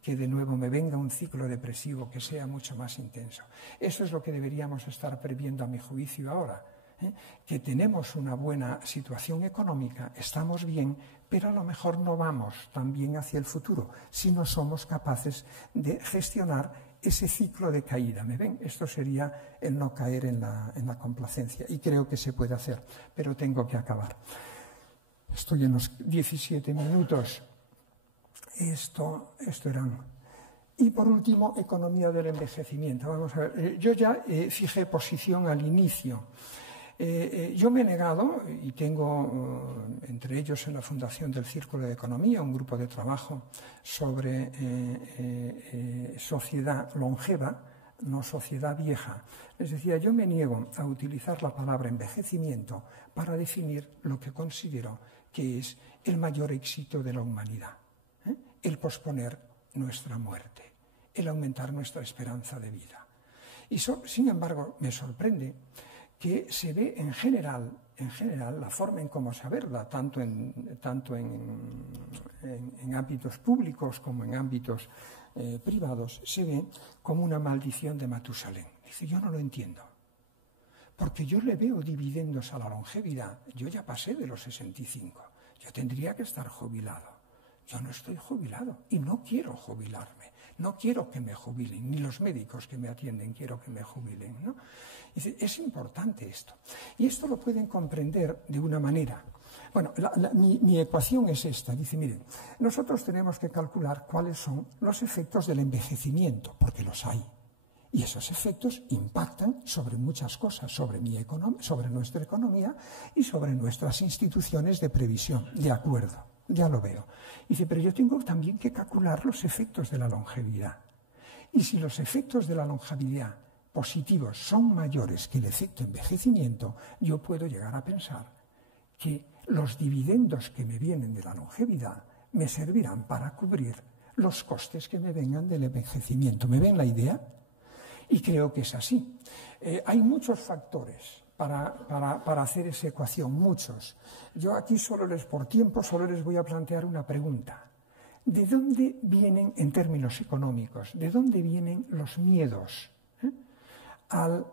que de nuevo me venga un ciclo depresivo que sea mucho más intenso. Eso es lo que deberíamos estar previendo, a mi juicio, ahora. Que tenemos una buena situación económica, estamos bien, pero a lo mejor no vamos tan bien hacia el futuro si no somos capaces de gestionar ese ciclo de caída. ¿Me ven? Esto sería el no caer en la complacencia, y creo que se puede hacer, pero tengo que acabar. Estoy en los 17 minutos. Esto eran... Y por último, economía del envejecimiento. Vamos a ver, yo ya fijé posición al inicio. Yo me he negado, y tengo entre ellos en la Fundación del Círculo de Economía un grupo de trabajo sobre sociedad longeva, no sociedad vieja. Les decía, yo me niego a utilizar la palabra envejecimiento para definir lo que considero que es el mayor éxito de la humanidad, el posponer nuestra muerte, el aumentar nuestra esperanza de vida. Y sin embargo, me sorprende que se ve en general la forma en cómo se aborda, tanto en ámbitos públicos como en ámbitos privados, se ve como una maldición de Matusalén. Dice, yo no lo entiendo, porque yo le veo dividendos a la longevidad. Yo ya pasé de los 65, yo tendría que estar jubilado. Yo no estoy jubilado y no quiero jubilarme. No quiero que me jubilen, ni los médicos que me atienden quiero que me jubilen, ¿no? Dice, es importante esto. Y esto lo pueden comprender de una manera. Bueno, mi ecuación es esta. Dice, miren, nosotros tenemos que calcular cuáles son los efectos del envejecimiento, porque los hay. Y esos efectos impactan sobre muchas cosas, sobre nuestra economía y sobre nuestras instituciones de previsión. De acuerdo. Ya lo veo. Dice, pero yo tengo también que calcular los efectos de la longevidad. Y si los efectos de la longevidad positivos son mayores que el efecto envejecimiento, yo puedo llegar a pensar que los dividendos que me vienen de la longevidad me servirán para cubrir los costes que me vengan del envejecimiento. ¿Me ven la idea? Y creo que es así. Hay muchos factores para hacer esa ecuación, muchos. Yo aquí por tiempo, solo les voy a plantear una pregunta. ¿De dónde vienen, en términos económicos, de dónde vienen los miedos al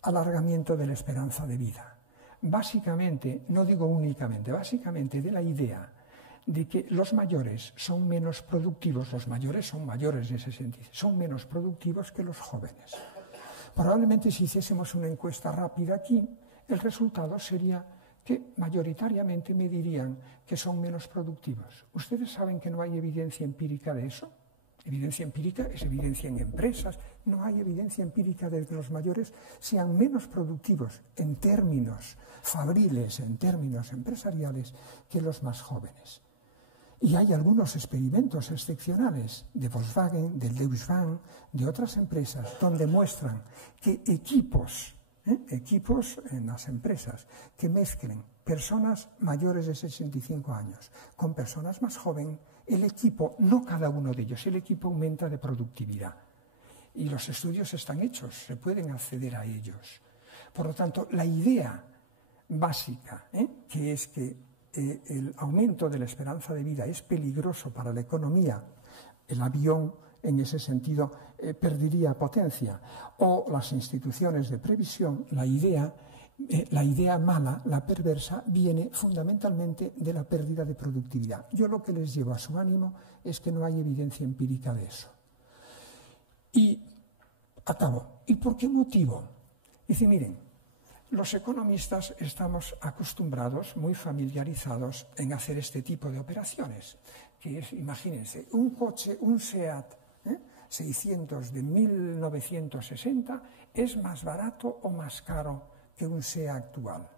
alargamiento de la esperanza de vida? Básicamente, no digo únicamente, básicamente de la idea de que los mayores son menos productivos, los mayores son mayores en ese sentido, son menos productivos que los jóvenes. Probablemente si hiciésemos una encuesta rápida aquí, el resultado sería que mayoritariamente me dirían que son menos productivos. ¿Ustedes saben que no hay evidencia empírica de eso? Evidencia empírica es evidencia en empresas. No hay evidencia empírica de que los mayores sean menos productivos en términos fabriles, en términos empresariales, que los más jóvenes. Y hay algunos experimentos excepcionales de Volkswagen, del Deutsche Bank, de otras empresas, donde muestran que equipos en las empresas que mezclen personas mayores de 65 años con personas más jóvenes, el equipo, no cada uno de ellos, el equipo aumenta de productividad. Y los estudios están hechos, se pueden acceder a ellos. Por lo tanto, la idea básica, que es que el aumento de la esperanza de vida es peligroso para la economía, el avión en ese sentido perdería potencia, o las instituciones de previsión, la idea mala, la perversa, viene fundamentalmente de la pérdida de productividad. Yo lo que les llevo a su ánimo es que no hay evidencia empírica de eso. Y acabo. ¿Y por qué motivo? Dice, miren, los economistas estamos acostumbrados, muy familiarizados en hacer este tipo de operaciones, que es, imagínense, un coche, un SEAT 600 de 1960 es más barato o más caro que un SEAT actual.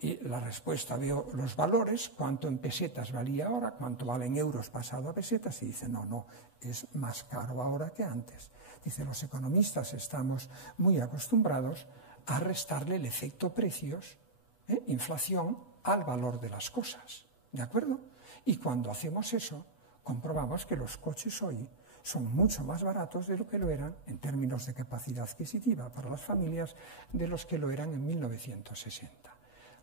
Y la respuesta, veo los valores, cuánto en pesetas valía ahora, cuánto vale en euros pasado a pesetas, y dice, no, es más caro ahora que antes. Dice, los economistas estamos muy acostumbrados a restarle el efecto precios, inflación, al valor de las cosas, ¿de acuerdo? Y cuando hacemos eso, comprobamos que los coches hoy son mucho más baratos de lo que lo eran, en términos de capacidad adquisitiva para las familias, de los que lo eran en 1960.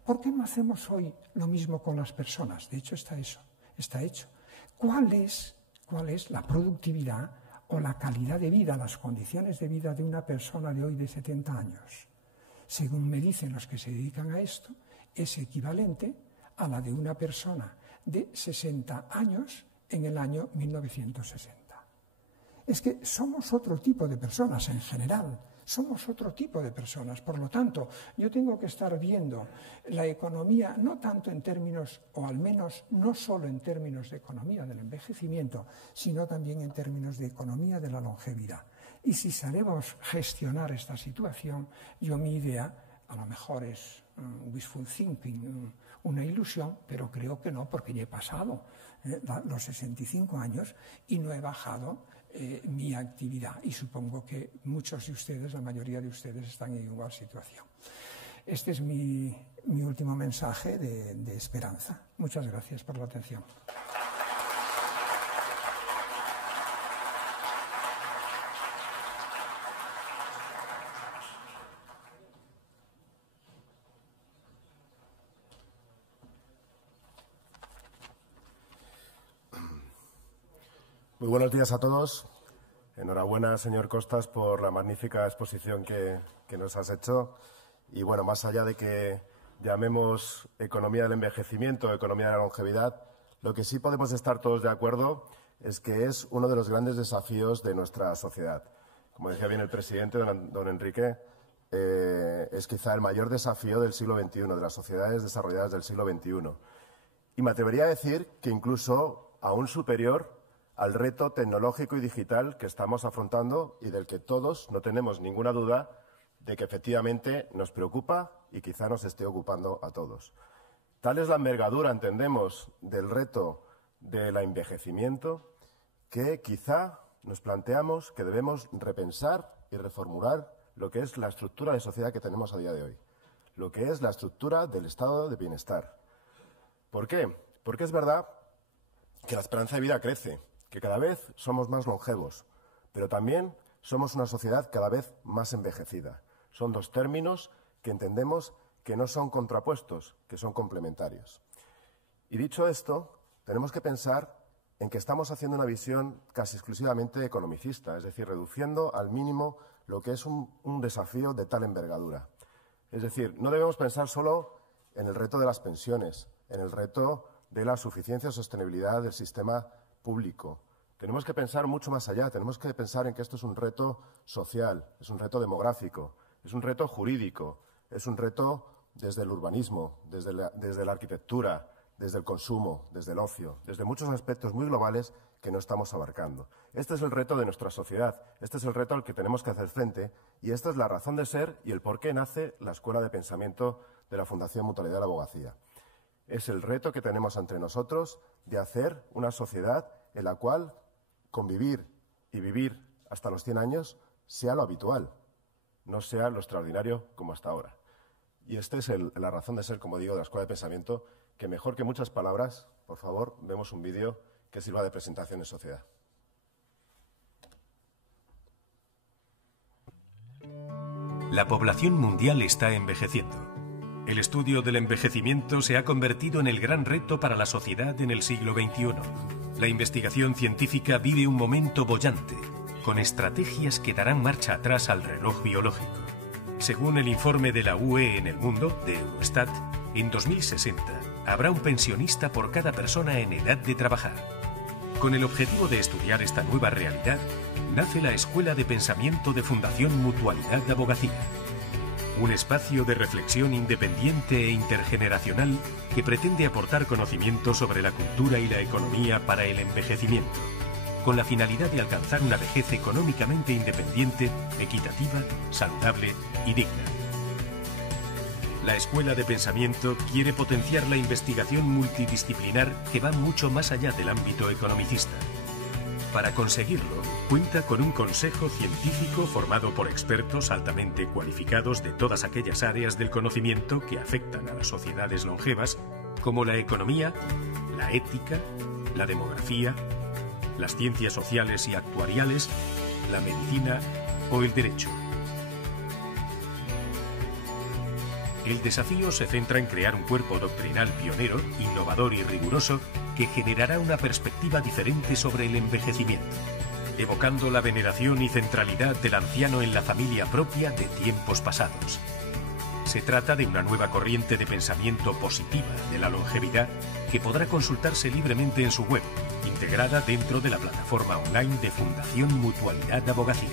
¿Por qué no hacemos hoy lo mismo con las personas? De hecho, está hecho. ¿Cuál es la productividad o la calidad de vida, las condiciones de vida de una persona de hoy de 70 años? Según me dicen los que se dedican a esto, es equivalente a la de una persona de 60 años en el año 1960. Es que somos otro tipo de personas en general, somos otro tipo de personas. Por lo tanto, yo tengo que estar viendo la economía no tanto en términos, o al menos no solo en términos de economía del envejecimiento, sino también en términos de economía de la longevidad. Y si sabemos gestionar esta situación, mi idea A lo mejor es wishful thinking, una ilusión, pero creo que no, porque ya he pasado los 65 años y no he bajado mi actividad. Y supongo que muchos de ustedes, la mayoría de ustedes, están en igual situación. Este es mi último mensaje de esperanza. Muchas gracias por la atención. Muy buenos días a todos. Enhorabuena, señor Costas, por la magnífica exposición que nos has hecho. Y bueno, más allá de que llamemos economía del envejecimiento o economía de la longevidad, lo que sí podemos estar todos de acuerdo es que es uno de los grandes desafíos de nuestra sociedad. Como decía bien el presidente, don Enrique, es quizá el mayor desafío del siglo XXI, de las sociedades desarrolladas del siglo XXI. Y me atrevería a decir que incluso aún superior al reto tecnológico y digital que estamos afrontando y del que todos no tenemos ninguna duda de que efectivamente nos preocupa y quizá nos esté ocupando a todos. Tal es la envergadura, entendemos, del reto del envejecimiento que quizá nos planteamos que debemos repensar y reformular lo que es la estructura de sociedad que tenemos a día de hoy, lo que es la estructura del estado de bienestar. ¿Por qué? Porque es verdad que la esperanza de vida crece, que cada vez somos más longevos, pero también somos una sociedad cada vez más envejecida. Son dos términos que entendemos que no son contrapuestos, que son complementarios. Y dicho esto, tenemos que pensar en que estamos haciendo una visión casi exclusivamente economicista, es decir, reduciendo al mínimo lo que es un desafío de tal envergadura. Es decir, no debemos pensar solo en el reto de las pensiones, en el reto de la suficiencia o sostenibilidad del sistema público. Tenemos que pensar mucho más allá, tenemos que pensar en que esto es un reto social, es un reto demográfico, es un reto jurídico, es un reto desde el urbanismo, desde la arquitectura, desde el consumo, desde el ocio, desde muchos aspectos muy globales que no estamos abarcando. Este es el reto de nuestra sociedad, este es el reto al que tenemos que hacer frente y esta es la razón de ser y el por qué nace la Escuela de Pensamiento de la Fundación Mutualidad de la Abogacía. Es el reto que tenemos ante nosotros de hacer una sociedad en la cual convivir y vivir hasta los 100 años sea lo habitual, no sea lo extraordinario como hasta ahora. Y esta es la razón de ser, como digo, de la Escuela de Pensamiento, que mejor que muchas palabras, por favor, vemos un vídeo que sirva de presentación en sociedad. La población mundial está envejeciendo. El estudio del envejecimiento se ha convertido en el gran reto para la sociedad en el siglo XXI. La investigación científica vive un momento boyante, con estrategias que darán marcha atrás al reloj biológico. Según el informe de la UE en el mundo, de Eurostat, en 2060 habrá un pensionista por cada persona en edad de trabajar. Con el objetivo de estudiar esta nueva realidad, nace la Escuela de Pensamiento de Fundación Mutualidad de Abogacía. Un espacio de reflexión independiente e intergeneracional que pretende aportar conocimiento sobre la cultura y la economía para el envejecimiento, con la finalidad de alcanzar una vejez económicamente independiente, equitativa, saludable y digna. La Escuela de Pensamiento quiere potenciar la investigación multidisciplinar que va mucho más allá del ámbito economicista. Para conseguirlo, cuenta con un consejo científico formado por expertos altamente cualificados de todas aquellas áreas del conocimiento que afectan a las sociedades longevas, como la economía, la ética, la demografía, las ciencias sociales y actuariales, la medicina o el derecho. El desafío se centra en crear un cuerpo doctrinal pionero, innovador y riguroso que generará una perspectiva diferente sobre el envejecimiento, evocando la veneración y centralidad del anciano en la familia propia de tiempos pasados. Se trata de una nueva corriente de pensamiento positiva de la longevidad que podrá consultarse libremente en su web, integrada dentro de la plataforma online de Fundación Mutualidad de Abogacía.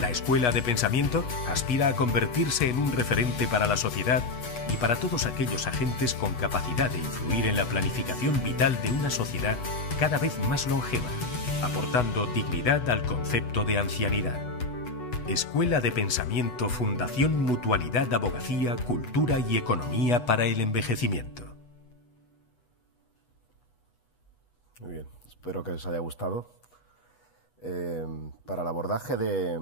La Escuela de Pensamiento aspira a convertirse en un referente para la sociedad y para todos aquellos agentes con capacidad de influir en la planificación vital de una sociedad cada vez más longeva, aportando dignidad al concepto de ancianidad. Escuela de Pensamiento Fundación Mutualidad Abogacía, Cultura y Economía para el Envejecimiento. Muy bien, espero que os haya gustado. Para el abordaje de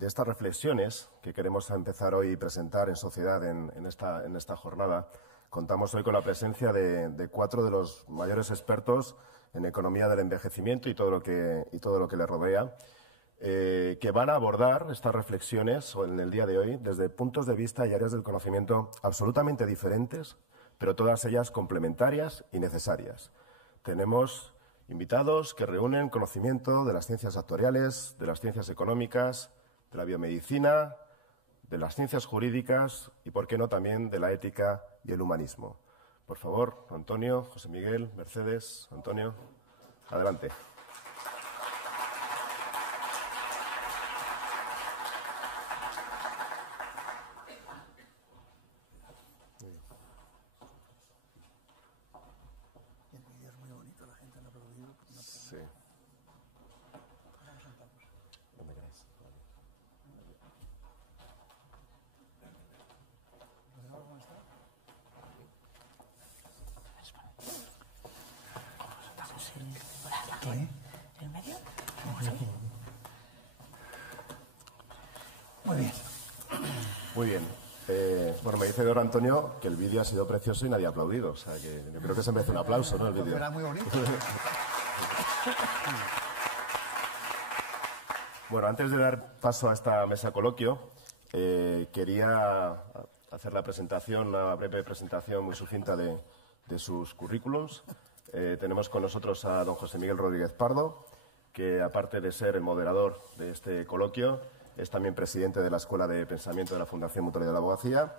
estas reflexiones que queremos empezar hoy y presentar en sociedad en esta jornada, contamos hoy con la presencia de 4 de los mayores expertos en economía del envejecimiento y todo lo que le rodea, que van a abordar estas reflexiones en el día de hoy desde puntos de vista y áreas del conocimiento absolutamente diferentes, pero todas ellas complementarias y necesarias. Tenemos invitados que reúnen conocimiento de las ciencias actuariales, de las ciencias económicas, de la biomedicina, de las ciencias jurídicas y, por qué no, también de la ética y el humanismo. Por favor, Antonio, José Miguel, Mercedes, Antonio, adelante. Sí. ¿Dónde queráis? ¿En medio? Muy bien. Muy bien. Bueno, me dice Don Antonio que el vídeo ha sido precioso y nadie ha aplaudido. O sea, que yo creo que se merece un aplauso, ¿no? El vídeo. Era muy bonito. Bueno, antes de dar paso a esta mesa coloquio, quería hacer una breve presentación muy sucinta de sus currículums. Tenemos con nosotros a don José Miguel Rodríguez Pardo, que aparte de ser el moderador de este coloquio, es también presidente de la Escuela de Pensamiento de la Fundación Mutualidad de la Abogacía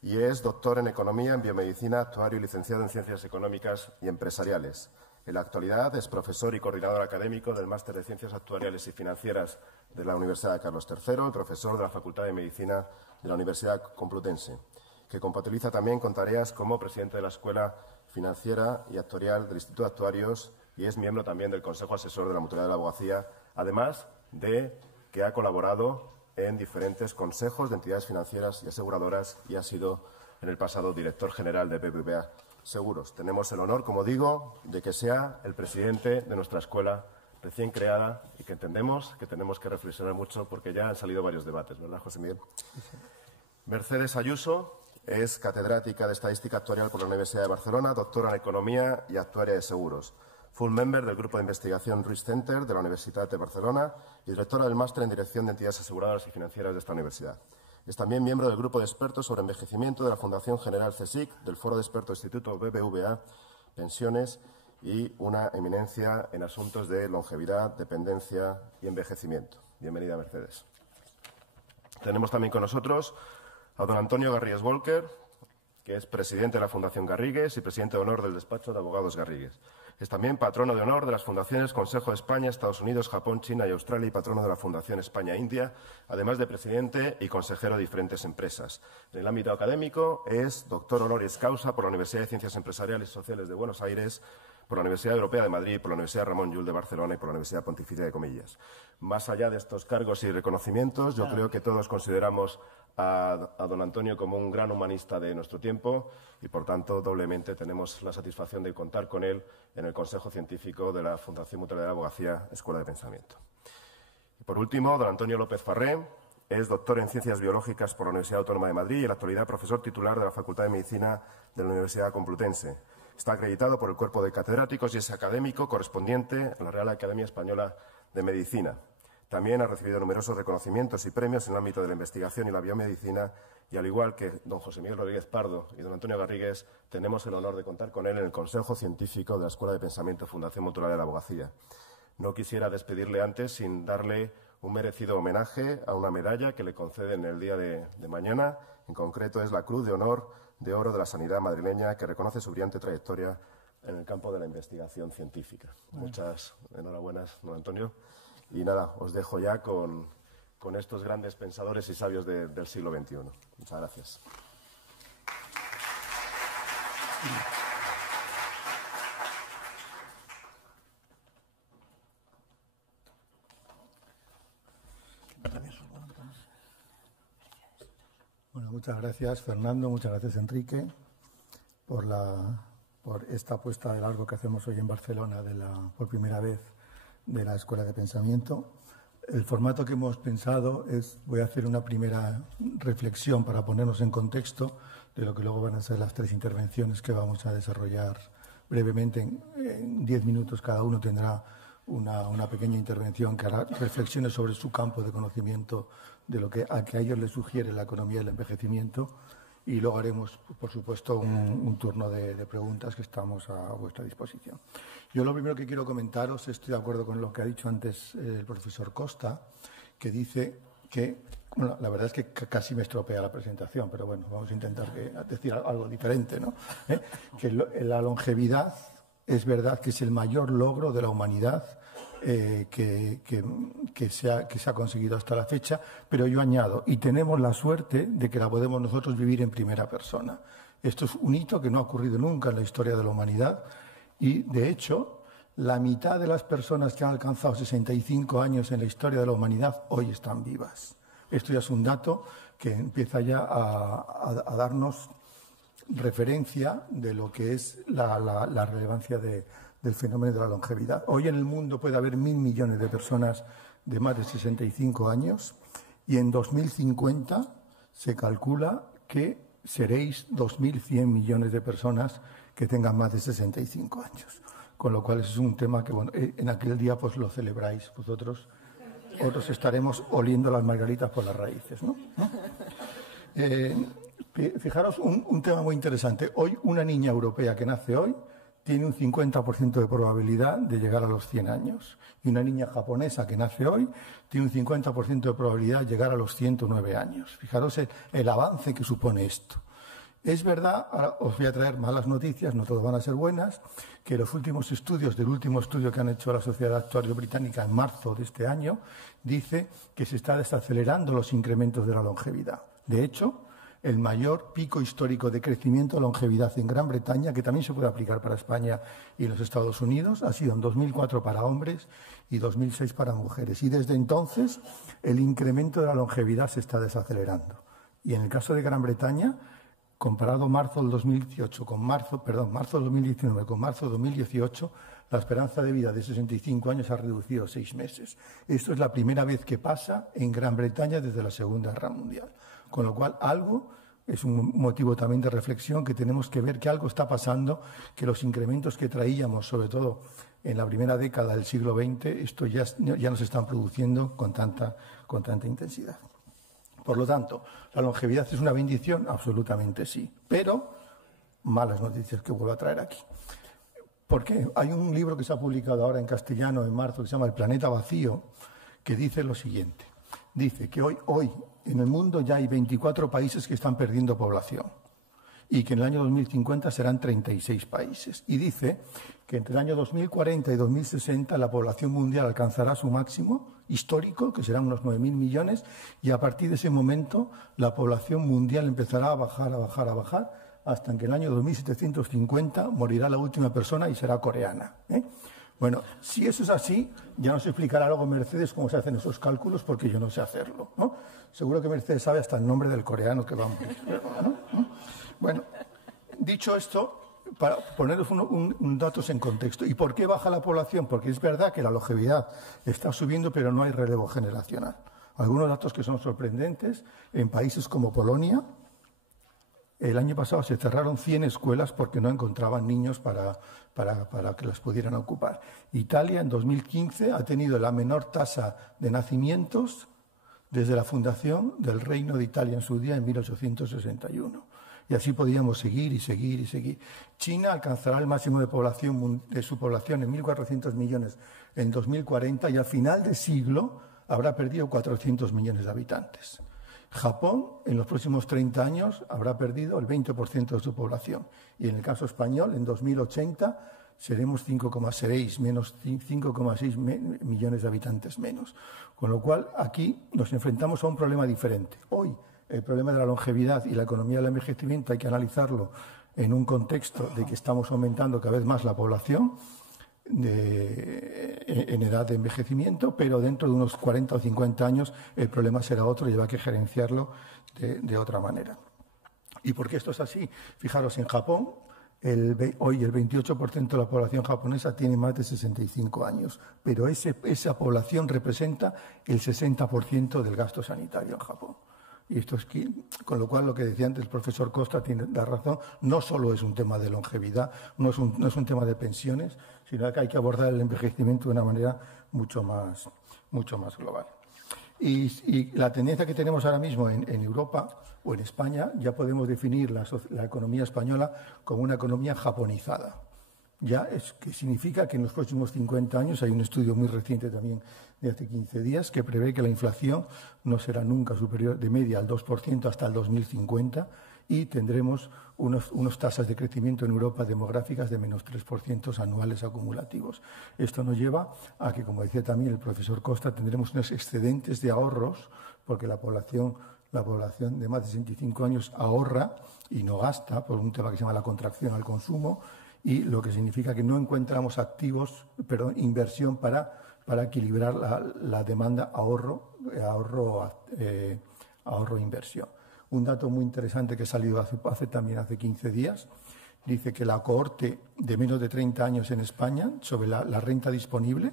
y es doctor en Economía, en Biomedicina, actuario y licenciado en Ciencias Económicas y Empresariales. En la actualidad es profesor y coordinador académico del Máster de Ciencias Actuariales y Financieras de la Universidad de Carlos III y profesor de la Facultad de Medicina de la Universidad Complutense, que compatibiliza también con tareas como presidente de la Escuela Financiera y Actuarial del Instituto de Actuarios y es miembro también del Consejo Asesor de la Mutualidad de la Abogacía, además de que ha colaborado en diferentes consejos de entidades financieras y aseguradoras y ha sido en el pasado director general de BBVA Seguros. Tenemos el honor, como digo, de que sea el presidente de nuestra escuela recién creada y que entendemos que tenemos que reflexionar mucho porque ya han salido varios debates, ¿verdad, José Miguel? Sí. Mercedes Ayuso es catedrática de Estadística Actuarial por la Universidad de Barcelona, doctora en Economía y Actuaria de Seguros. Full member del Grupo de Investigación Risk Center de la Universidad de Barcelona y directora del Máster en Dirección de Entidades Aseguradoras y Financieras de esta universidad. Es también miembro del Grupo de Expertos sobre Envejecimiento de la Fundación General CSIC, del Foro de Expertos Instituto BBVA, Pensiones y una eminencia en asuntos de longevidad, dependencia y envejecimiento. Bienvenida, Mercedes. Tenemos también con nosotros a don Antonio Garrigues Volker, que es presidente de la Fundación Garrigues y presidente de honor del despacho de abogados Garrigues. Es también patrono de honor de las fundaciones Consejo de España, Estados Unidos, Japón, China y Australia y patrono de la Fundación España-India, además de presidente y consejero de diferentes empresas. En el ámbito académico es doctor honoris causa por la Universidad de Ciencias Empresariales y Sociales de Buenos Aires, por la Universidad Europea de Madrid, por la Universidad Ramón Llull de Barcelona y por la Universidad Pontificia de Comillas. Más allá de estos cargos y reconocimientos, yo creo que todos consideramos a don Antonio como un gran humanista de nuestro tiempo y, por tanto, doblemente tenemos la satisfacción de contar con él en el Consejo Científico de la Fundación Mutualidad de la Abogacía, Escuela de Pensamiento. Y, por último, don Antonio López Farré es doctor en Ciencias Biológicas por la Universidad Autónoma de Madrid y en la actualidad profesor titular de la Facultad de Medicina de la Universidad Complutense. Está acreditado por el Cuerpo de Catedráticos y es académico correspondiente a la Real Academia Española de Medicina. También ha recibido numerosos reconocimientos y premios en el ámbito de la investigación y la biomedicina y, al igual que don José Miguel Rodríguez Pardo y don Antonio Garrigues, tenemos el honor de contar con él en el Consejo Científico de la Escuela de Pensamiento Fundación Mutualidad de la Abogacía. No quisiera despedirle antes sin darle un merecido homenaje a una medalla que le conceden el día de mañana. En concreto, es la Cruz de Honor de Oro de la Sanidad madrileña, que reconoce su brillante trayectoria en el campo de la investigación científica. Muchas enhorabuenas, don Antonio. Y nada, os dejo ya con estos grandes pensadores y sabios del siglo XXI. Muchas gracias. Bueno, muchas gracias, Fernando, muchas gracias, Enrique, por esta apuesta de largo que hacemos hoy en Barcelona por primera vez de la Escuela de Pensamiento. El formato que hemos pensado voy a hacer una primera reflexión para ponernos en contexto de lo que luego van a ser las 3 intervenciones que vamos a desarrollar brevemente. En 10 minutos cada uno tendrá una pequeña intervención que hará reflexiones sobre su campo de conocimiento de lo que a ellos les sugiere la economía del envejecimiento, y luego haremos, por supuesto, un turno de preguntas que estamos a vuestra disposición. Yo lo primero que quiero comentaros, estoy de acuerdo con lo que ha dicho antes el profesor Costa, que dice que, bueno, la verdad es que casi me estropea la presentación, pero bueno, vamos a intentar decir algo diferente, ¿no? Que la longevidad es verdad que es el mayor logro de la humanidad que se ha conseguido hasta la fecha, pero yo añado, y tenemos la suerte de que la podemos nosotros vivir en primera persona. Esto es un hito que no ha ocurrido nunca en la historia de la humanidad y, de hecho, la mitad de las personas que han alcanzado 65 años en la historia de la humanidad hoy están vivas. Esto ya es un dato que empieza ya a darnos referencia de lo que es la relevancia del fenómeno de la longevidad. Hoy en el mundo puede haber 1.000 millones de personas de más de 65 años y en 2050 se calcula que seréis 2.100 millones de personas que tengan más de 65 años. Con lo cual es un tema que, bueno, en aquel día pues lo celebráis vosotros. Otros estaremos oliendo las margaritas por las raíces, ¿no? Fijaros un tema muy interesante. Hoy una niña europea que nace hoy tiene un 50% de probabilidad de llegar a los 100 años. Y una niña japonesa que nace hoy tiene un 50% de probabilidad de llegar a los 109 años. Fijaros el avance que supone esto. Es verdad, ahora os voy a traer malas noticias, no todas van a ser buenas, que los últimos estudios, del último estudio que han hecho la Sociedad Actuaria Británica en marzo de este año, dice que se está desacelerando los incrementos de la longevidad. De hecho, el mayor pico histórico de crecimiento de longevidad en Gran Bretaña, que también se puede aplicar para España y los Estados Unidos, ha sido en 2004 para hombres y 2006 para mujeres. Y desde entonces el incremento de la longevidad se está desacelerando. Y en el caso de Gran Bretaña, comparado marzo del 2019 con marzo del 2018, la esperanza de vida de 65 años ha reducido 6 meses. Esto es la primera vez que pasa en Gran Bretaña desde la Segunda Guerra Mundial. Con lo cual, algo es un motivo también de reflexión, que tenemos que ver que algo está pasando, que los incrementos que traíamos, sobre todo en la primera década del siglo XX, esto ya no se están produciendo con tanta intensidad. Por lo tanto, ¿la longevidad es una bendición? Absolutamente sí. Pero, malas noticias que vuelvo a traer aquí. ¿Por qué? Hay un libro que se ha publicado ahora en castellano en marzo que se llama El planeta vacío, que dice lo siguiente. Dice que hoy en el mundo ya hay 24 países que están perdiendo población y que en el año 2050 serán 36 países. Y dice que entre el año 2040 y 2060 la población mundial alcanzará su máximo histórico, que serán unos 9.000 millones, y a partir de ese momento la población mundial empezará a bajar, hasta que en el año 2750 morirá la última persona y será coreana. Bueno, si eso es así, ya nos explicará luego Mercedes cómo se hacen esos cálculos, porque yo no sé hacerlo, ¿no? Seguro que Mercedes sabe hasta el nombre del coreano que va a morir, ¿no? Bueno, dicho esto, para poneros datos en contexto. ¿Y por qué baja la población? Porque es verdad que la longevidad está subiendo, pero no hay relevo generacional. Algunos datos que son sorprendentes. En países como Polonia, el año pasado se cerraron 100 escuelas porque no encontraban niños para que las pudieran ocupar. Italia, en 2015, ha tenido la menor tasa de nacimientos desde la fundación del Reino de Italia en su día, en 1861. Y así podíamos seguir y seguir y seguir. China alcanzará el máximo de su población en 1.400 millones en 2040 y a final de siglo habrá perdido 400 millones de habitantes. Japón, en los próximos 30 años, habrá perdido el 20% de su población. Y en el caso español, en 2080, seremos 5,6 millones de habitantes menos. Con lo cual, aquí nos enfrentamos a un problema diferente. Hoy, el problema de la longevidad y la economía del envejecimiento hay que analizarlo en un contexto de que estamos aumentando cada vez más la población. en edad de envejecimiento, pero dentro de unos 40 o 50 años el problema será otro y habrá que gerenciarlo de otra manera. ¿Y por qué esto es así? Fijaros, en Japón, hoy el 28% de la población japonesa tiene más de 65 años, pero esa población representa el 60% del gasto sanitario en Japón. Y esto es con lo cual, lo que decía antes el profesor Costa tiene la razón, no solo es un tema de longevidad, no es un tema de pensiones, sino que hay que abordar el envejecimiento de una manera mucho más global. Y la tendencia que tenemos ahora mismo en Europa o en España, ya podemos definir la economía española como una economía japonizada. Ya que significa que en los próximos 50 años, hay un estudio muy reciente también de hace 15 días, que prevé que la inflación no será nunca superior de media al 2% hasta el 2050 y tendremos unas tasas de crecimiento en Europa demográficas de menos 3% anuales acumulativos. Esto nos lleva a que, como decía también el profesor Costa, tendremos unos excedentes de ahorros, porque la población de más de 65 años ahorra y no gasta, por un tema que se llama la contracción al consumo, y lo que significa que no encontramos inversión para equilibrar la demanda ahorro-inversión. Un dato muy interesante que ha salido hace 15 días dice que la cohorte de menos de 30 años en España, sobre la renta disponible,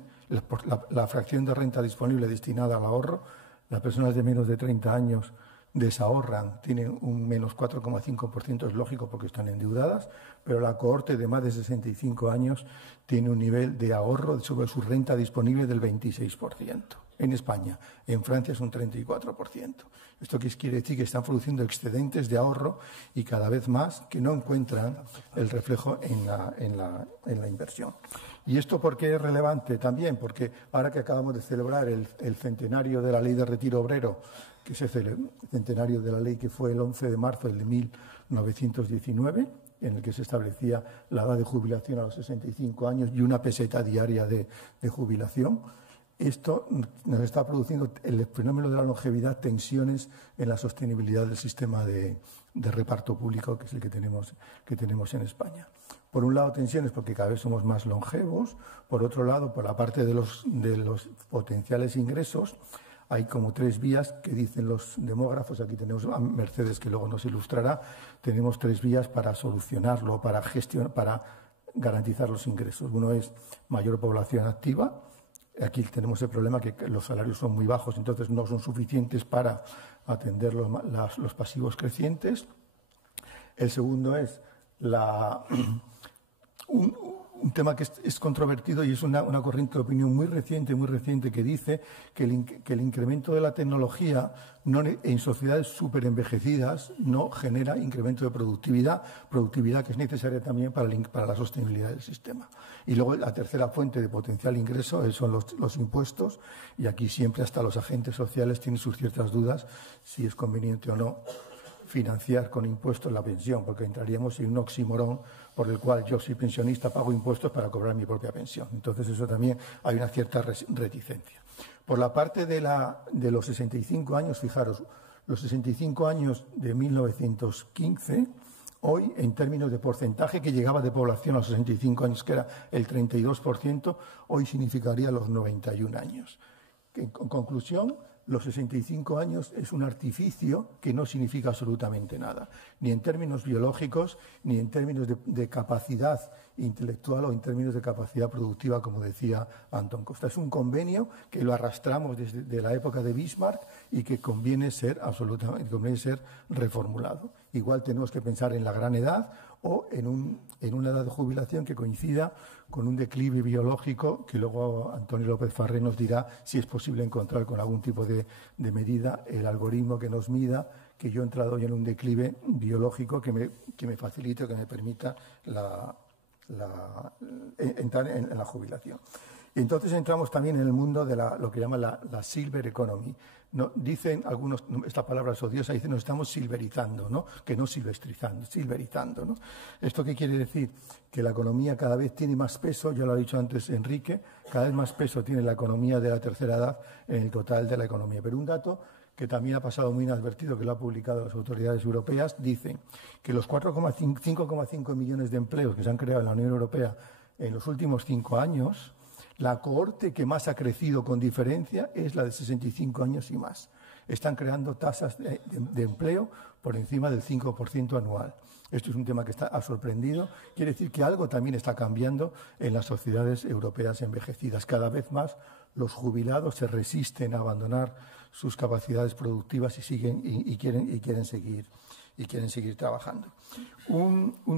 la fracción de renta disponible destinada al ahorro, las personas de menos de 30 años desahorran, tienen un menos 4,5%, es lógico porque están endeudadas, pero la cohorte de más de 65 años tiene un nivel de ahorro sobre su renta disponible del 26%. En España, en Francia es un 34%. Esto quiere decir que están produciendo excedentes de ahorro y cada vez más que no encuentran el reflejo en la inversión. ¿Y esto por qué es relevante? También porque ahora que acabamos de celebrar el centenario de la Ley de Retiro Obrero, que es el centenario de la ley que fue el 11 de marzo de 1919, en el que se establecía la edad de jubilación a los 65 años y una peseta diaria de jubilación, esto nos está produciendo el fenómeno de la longevidad, tensiones en la sostenibilidad del sistema de reparto público, que es el que tenemos en España. Por un lado, tensiones porque cada vez somos más longevos. Por otro lado, por la parte de los potenciales ingresos, hay como 3 vías que dicen los demógrafos. Aquí tenemos a Mercedes, que luego nos ilustrará. Tenemos 3 vías para solucionarlo, para garantizar los ingresos. Uno es mayor población activa. Aquí tenemos el problema que los salarios son muy bajos, entonces no son suficientes para atender los pasivos crecientes. El segundo es un tema que es controvertido y es una corriente de opinión muy reciente que dice que el incremento de la tecnología en sociedades súper envejecidas no genera incremento de productividad que es necesaria también para la sostenibilidad del sistema. Y luego la tercera fuente de potencial ingreso son los impuestos, y aquí siempre hasta los agentes sociales tienen sus ciertas dudas si es conveniente o no financiar con impuestos la pensión, porque entraríamos en un oxímoron por el cual yo soy pensionista, pago impuestos para cobrar mi propia pensión. Entonces eso también hay una cierta reticencia. Por la parte de los 65 años, fijaros, los 65 años de 1915, hoy en términos de porcentaje que llegaba de población a los 65 años, que era el 32%, hoy significaría los 91 años. En conclusión, los 65 años es un artificio que no significa absolutamente nada, ni en términos biológicos, ni en términos de capacidad intelectual o en términos de capacidad productiva, como decía Antón Costa. Es un convenio que lo arrastramos desde la época de Bismarck y que conviene ser reformulado. Igual tenemos que pensar en la gran edad o en una edad de jubilación que coincida con un declive biológico, que luego Antonio López Farré nos dirá si es posible encontrar con algún tipo de medida el algoritmo que nos mida que yo he entrado hoy en un declive biológico que me facilite o que me permita entrar en la jubilación. Y entonces entramos también en el mundo de lo que llaman la silver economy. No, dicen algunos, esta palabra es odiosa, dicen nos estamos silverizando, ¿no? Que no silvestrizando, silverizando, ¿no? ¿Esto qué quiere decir? Que la economía cada vez tiene más peso, ya lo ha dicho antes Enrique, cada vez más peso tiene la economía de la tercera edad en el total de la economía. Pero un dato que también ha pasado muy inadvertido, que lo ha publicado las autoridades europeas, dicen que los 5,5 millones de empleos que se han creado en la Unión Europea en los últimos 5 años, la cohorte que más ha crecido con diferencia es la de 65 años y más. Están creando tasas de empleo por encima del 5% anual. Esto es un tema que ha sorprendido. Quiere decir que algo también está cambiando en las sociedades europeas envejecidas. Cada vez más los jubilados se resisten a abandonar sus capacidades productivas y quieren seguir trabajando.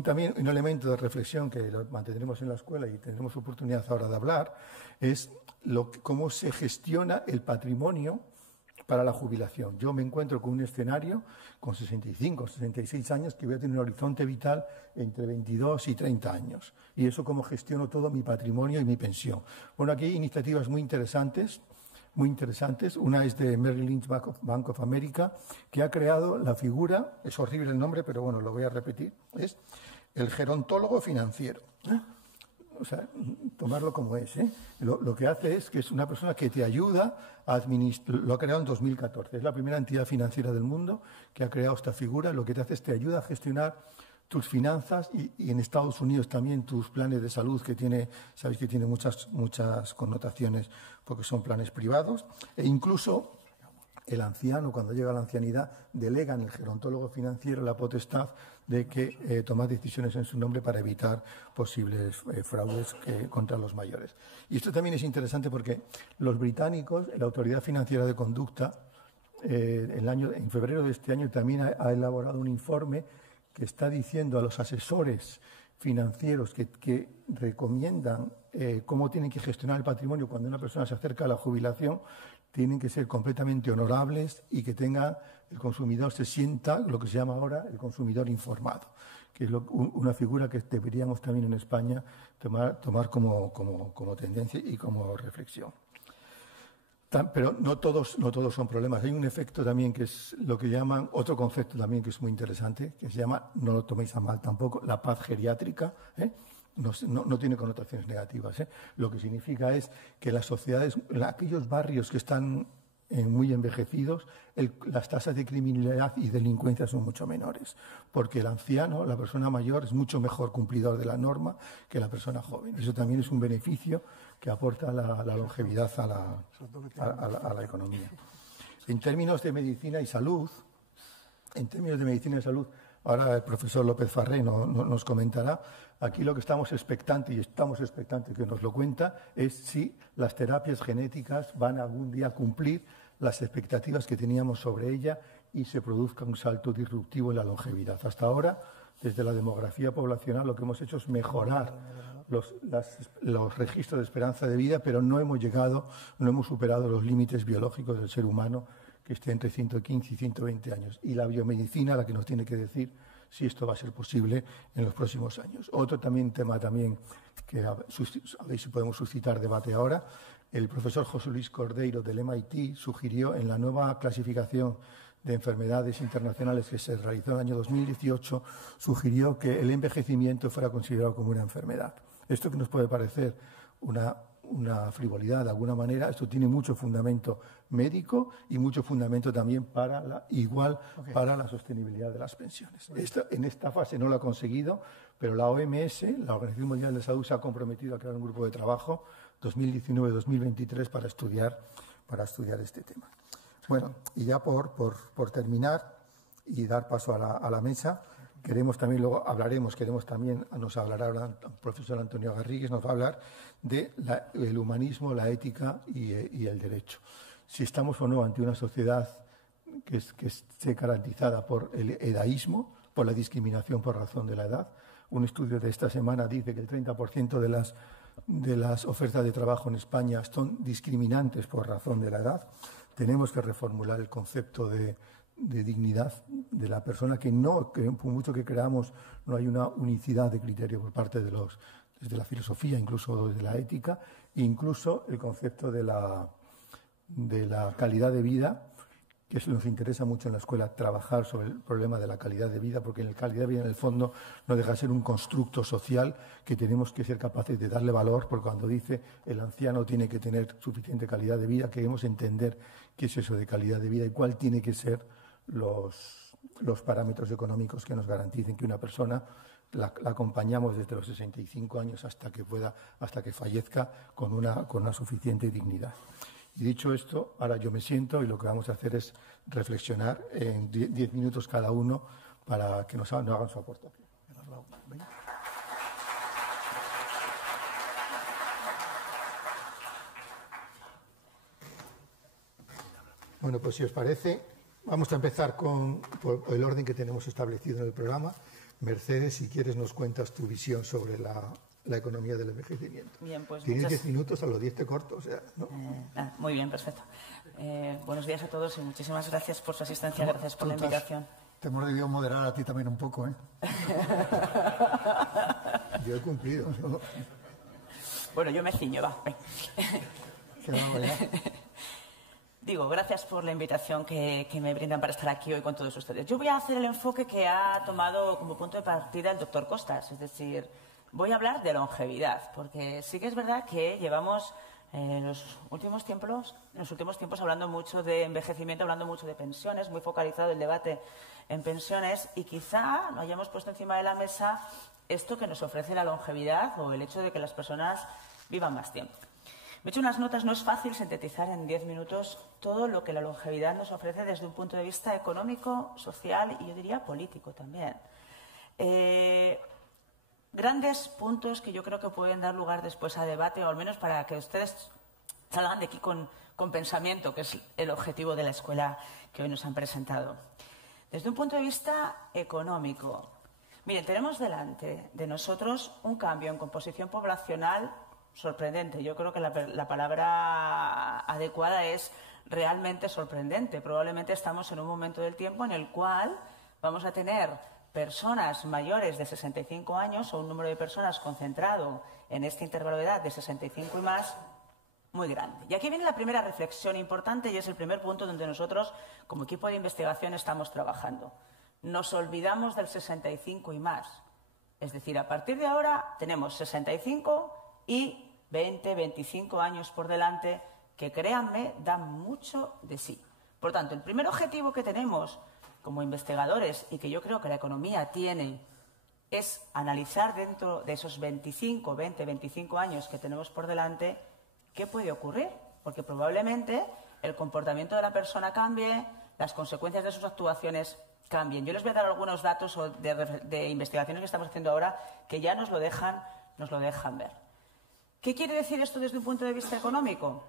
También un elemento de reflexión que lo mantendremos en la escuela y tendremos oportunidad ahora de hablar es cómo se gestiona el patrimonio para la jubilación. Yo me encuentro con un escenario con 65, 66 años que voy a tener un horizonte vital entre 22 y 30 años. Y eso cómo gestiono todo mi patrimonio y mi pensión. Bueno, aquí hay iniciativas muy interesantes. Una es de Merrill Lynch Bank of America, que ha creado la figura, es horrible el nombre, pero bueno, lo voy a repetir, es el gerontólogo financiero. O sea, tomarlo como es. Lo que hace es que es una persona que te ayuda a administrar. Lo ha creado en 2014. Es la primera entidad financiera del mundo que ha creado esta figura. Lo que te hace es te ayuda a gestionar tus finanzas y en Estados Unidos también tus planes de salud, que sabéis que tiene muchas connotaciones porque son planes privados. E incluso el anciano, cuando llega a la ancianidad, delega en el gerontólogo financiero la potestad de que tomar decisiones en su nombre para evitar posibles fraudes contra los mayores. Y esto también es interesante porque los británicos, la Autoridad Financiera de Conducta, en febrero de este año también ha elaborado un informe que está diciendo a los asesores financieros que recomiendan cómo tienen que gestionar el patrimonio cuando una persona se acerca a la jubilación, tienen que ser completamente honorables y que el consumidor se sienta lo que se llama ahora el consumidor informado, que es una figura que deberíamos también en España tomar como tendencia y como reflexión. Pero no todos son problemas. Hay un efecto también que es lo que llaman, otro concepto también que es muy interesante, que se llama, no lo toméis a mal tampoco, la paz geriátrica. No tiene connotaciones negativas. Lo que significa es que las sociedades, aquellos barrios que están muy envejecidos, las tasas de criminalidad y delincuencia son mucho menores, porque el anciano, la persona mayor, es mucho mejor cumplidor de la norma que la persona joven. Eso también es un beneficio que aporta la longevidad a la economía. En términos de medicina y salud, ahora el profesor López Farré nos comentará. Aquí lo que estamos expectantes que nos lo cuenta, es si las terapias genéticas van algún día a cumplir las expectativas que teníamos sobre ella y se produzca un salto disruptivo en la longevidad. Hasta ahora, desde la demografía poblacional, lo que hemos hecho es mejorar los registros de esperanza de vida, pero no hemos superado los límites biológicos del ser humano, que esté entre 115 y 120 años. Y la biomedicina, la que nos tiene que decir si esto va a ser posible en los próximos años. Otro tema que a ver si podemos suscitar debate ahora. El profesor José Luis Cordeiro del MIT sugirió en la nueva clasificación de enfermedades internacionales que se realizó en el año 2018, sugirió que el envejecimiento fuera considerado como una enfermedad. Esto que nos puede parecer una frivolidad de alguna manera, esto tiene mucho fundamento médico y mucho fundamento también para la sostenibilidad de las pensiones. En esta fase no lo ha conseguido, pero la OMS, la Organización Mundial de la Salud, se ha comprometido a crear un grupo de trabajo 2019-2023 para estudiar este tema. Bueno, y ya por terminar y dar paso a la mesa, nos hablará ahora el profesor Antonio Garrigues, nos va a hablar del humanismo, la ética y el derecho. Si estamos o no ante una sociedad que esté caracterizada por el edaísmo, por la discriminación por razón de la edad. Un estudio de esta semana dice que el 30% de las ofertas de trabajo en España son discriminantes por razón de la edad. Tenemos que reformular el concepto de dignidad de la persona, que por mucho que creamos no hay una unicidad de criterio por parte desde la filosofía, incluso desde la ética, incluso el concepto de la calidad de vida, que eso nos interesa mucho en la escuela, trabajar sobre el problema de la calidad de vida, porque la calidad de vida en el fondo no deja de ser un constructo social que tenemos que ser capaces de darle valor, porque cuando dice el anciano tiene que tener suficiente calidad de vida, queremos entender qué es eso de calidad de vida y cuál tiene que ser los parámetros económicos que nos garanticen que una persona la acompañamos desde los 65 años hasta que fallezca con una suficiente dignidad. Y dicho esto, ahora yo me siento y lo que vamos a hacer es reflexionar en 10 minutos cada uno para que nos hagan su aportación. Bueno, pues si os parece, vamos a empezar por el orden que tenemos establecido en el programa. Mercedes, si quieres, nos cuentas tu visión sobre la economía del envejecimiento. Bien, pues tienes 10 minutos, a los 10 te corto, o sea, ¿no? Muy bien, perfecto. Buenos días a todos y muchísimas gracias por su asistencia, gracias por la invitación. Te hemos debido moderar a ti también un poco, ¿eh? Yo he cumplido, ¿no? Bueno, yo me ciño, va. Digo, gracias por la invitación que me brindan para estar aquí hoy con todos ustedes. Yo voy a hacer el enfoque que ha tomado como punto de partida el doctor Costas, es decir, voy a hablar de longevidad, porque sí que es verdad que llevamos en los últimos tiempos hablando mucho de envejecimiento, hablando mucho de pensiones, muy focalizado el debate en pensiones, y quizá no hayamos puesto encima de la mesa esto que nos ofrece la longevidad o el hecho de que las personas vivan más tiempo. Me he hecho unas notas, no es fácil sintetizar en 10 minutos todo lo que la longevidad nos ofrece desde un punto de vista económico, social y yo diría político también. Grandes puntos que yo creo que pueden dar lugar después a debate, o al menos para que ustedes salgan de aquí con pensamiento, que es el objetivo de la escuela que hoy nos han presentado. Desde un punto de vista económico, miren, tenemos delante de nosotros un cambio en composición poblacional sorprendente. Yo creo que la palabra adecuada es realmente sorprendente. Probablemente estamos en un momento del tiempo en el cual vamos a tener personas mayores de 65 años o un número de personas concentrado en este intervalo de edad de 65 y más muy grande. Y aquí viene la primera reflexión importante y es el primer punto donde nosotros, como equipo de investigación, estamos trabajando. Nos olvidamos del 65 y más. Es decir, a partir de ahora tenemos 65 y 20, 25 años por delante que, créanme, dan mucho de sí. Por tanto, el primer objetivo que tenemos como investigadores y que yo creo que la economía tiene es analizar dentro de esos 25 años que tenemos por delante qué puede ocurrir, porque probablemente el comportamiento de la persona cambie, las consecuencias de sus actuaciones cambien. Yo les voy a dar algunos datos de investigaciones que estamos haciendo ahora que ya nos lo dejan ver. ¿Qué quiere decir esto desde un punto de vista económico?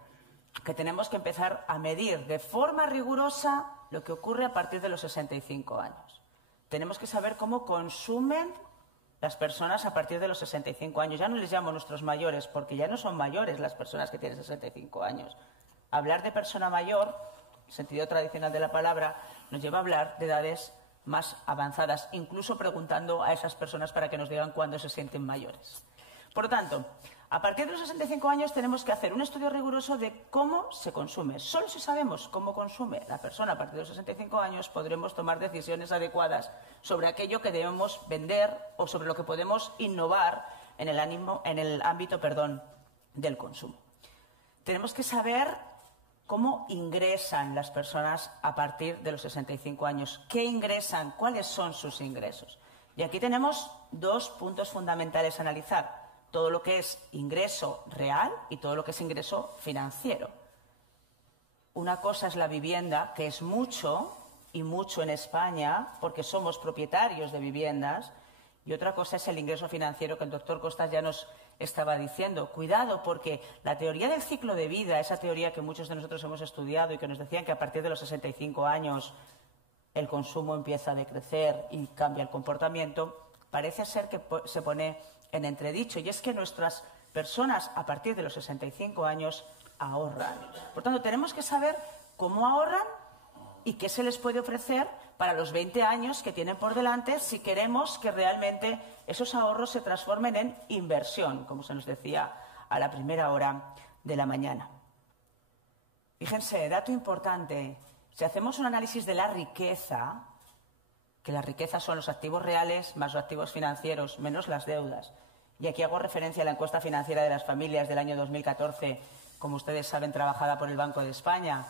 Que tenemos que empezar a medir de forma rigurosa lo que ocurre a partir de los 65 años. Tenemos que saber cómo consumen las personas a partir de los 65 años. Ya no les llamo nuestros mayores, porque ya no son mayores las personas que tienen 65 años. Hablar de persona mayor, en el sentido tradicional de la palabra, nos lleva a hablar de edades más avanzadas, incluso preguntando a esas personas para que nos digan cuándo se sienten mayores. Por lo tanto, a partir de los 65 años tenemos que hacer un estudio riguroso de cómo se consume. Solo si sabemos cómo consume la persona a partir de los 65 años podremos tomar decisiones adecuadas sobre aquello que debemos vender o sobre lo que podemos innovar en el ámbito del consumo. Tenemos que saber cómo ingresan las personas a partir de los 65 años. ¿Qué ingresan? ¿Cuáles son sus ingresos? Y aquí tenemos dos puntos fundamentales a analizar. Todo lo que es ingreso real y todo lo que es ingreso financiero. Una cosa es la vivienda, que es mucho, y mucho en España, porque somos propietarios de viviendas, y otra cosa es el ingreso financiero, que el doctor Costas ya nos estaba diciendo. Cuidado, porque la teoría del ciclo de vida, esa teoría que muchos de nosotros hemos estudiado y que nos decían que a partir de los 65 años el consumo empieza a decrecer y cambia el comportamiento, parece ser que se pone en entredicho, y es que nuestras personas a partir de los 65 años ahorran. Por tanto, tenemos que saber cómo ahorran y qué se les puede ofrecer para los 20 años que tienen por delante si queremos que realmente esos ahorros se transformen en inversión, como se nos decía a la primera hora de la mañana. Fíjense, dato importante, si hacemos un análisis de la riqueza, que la riqueza son los activos reales más los activos financieros menos las deudas. Y aquí hago referencia a la encuesta financiera de las familias del año 2014, como ustedes saben, trabajada por el Banco de España.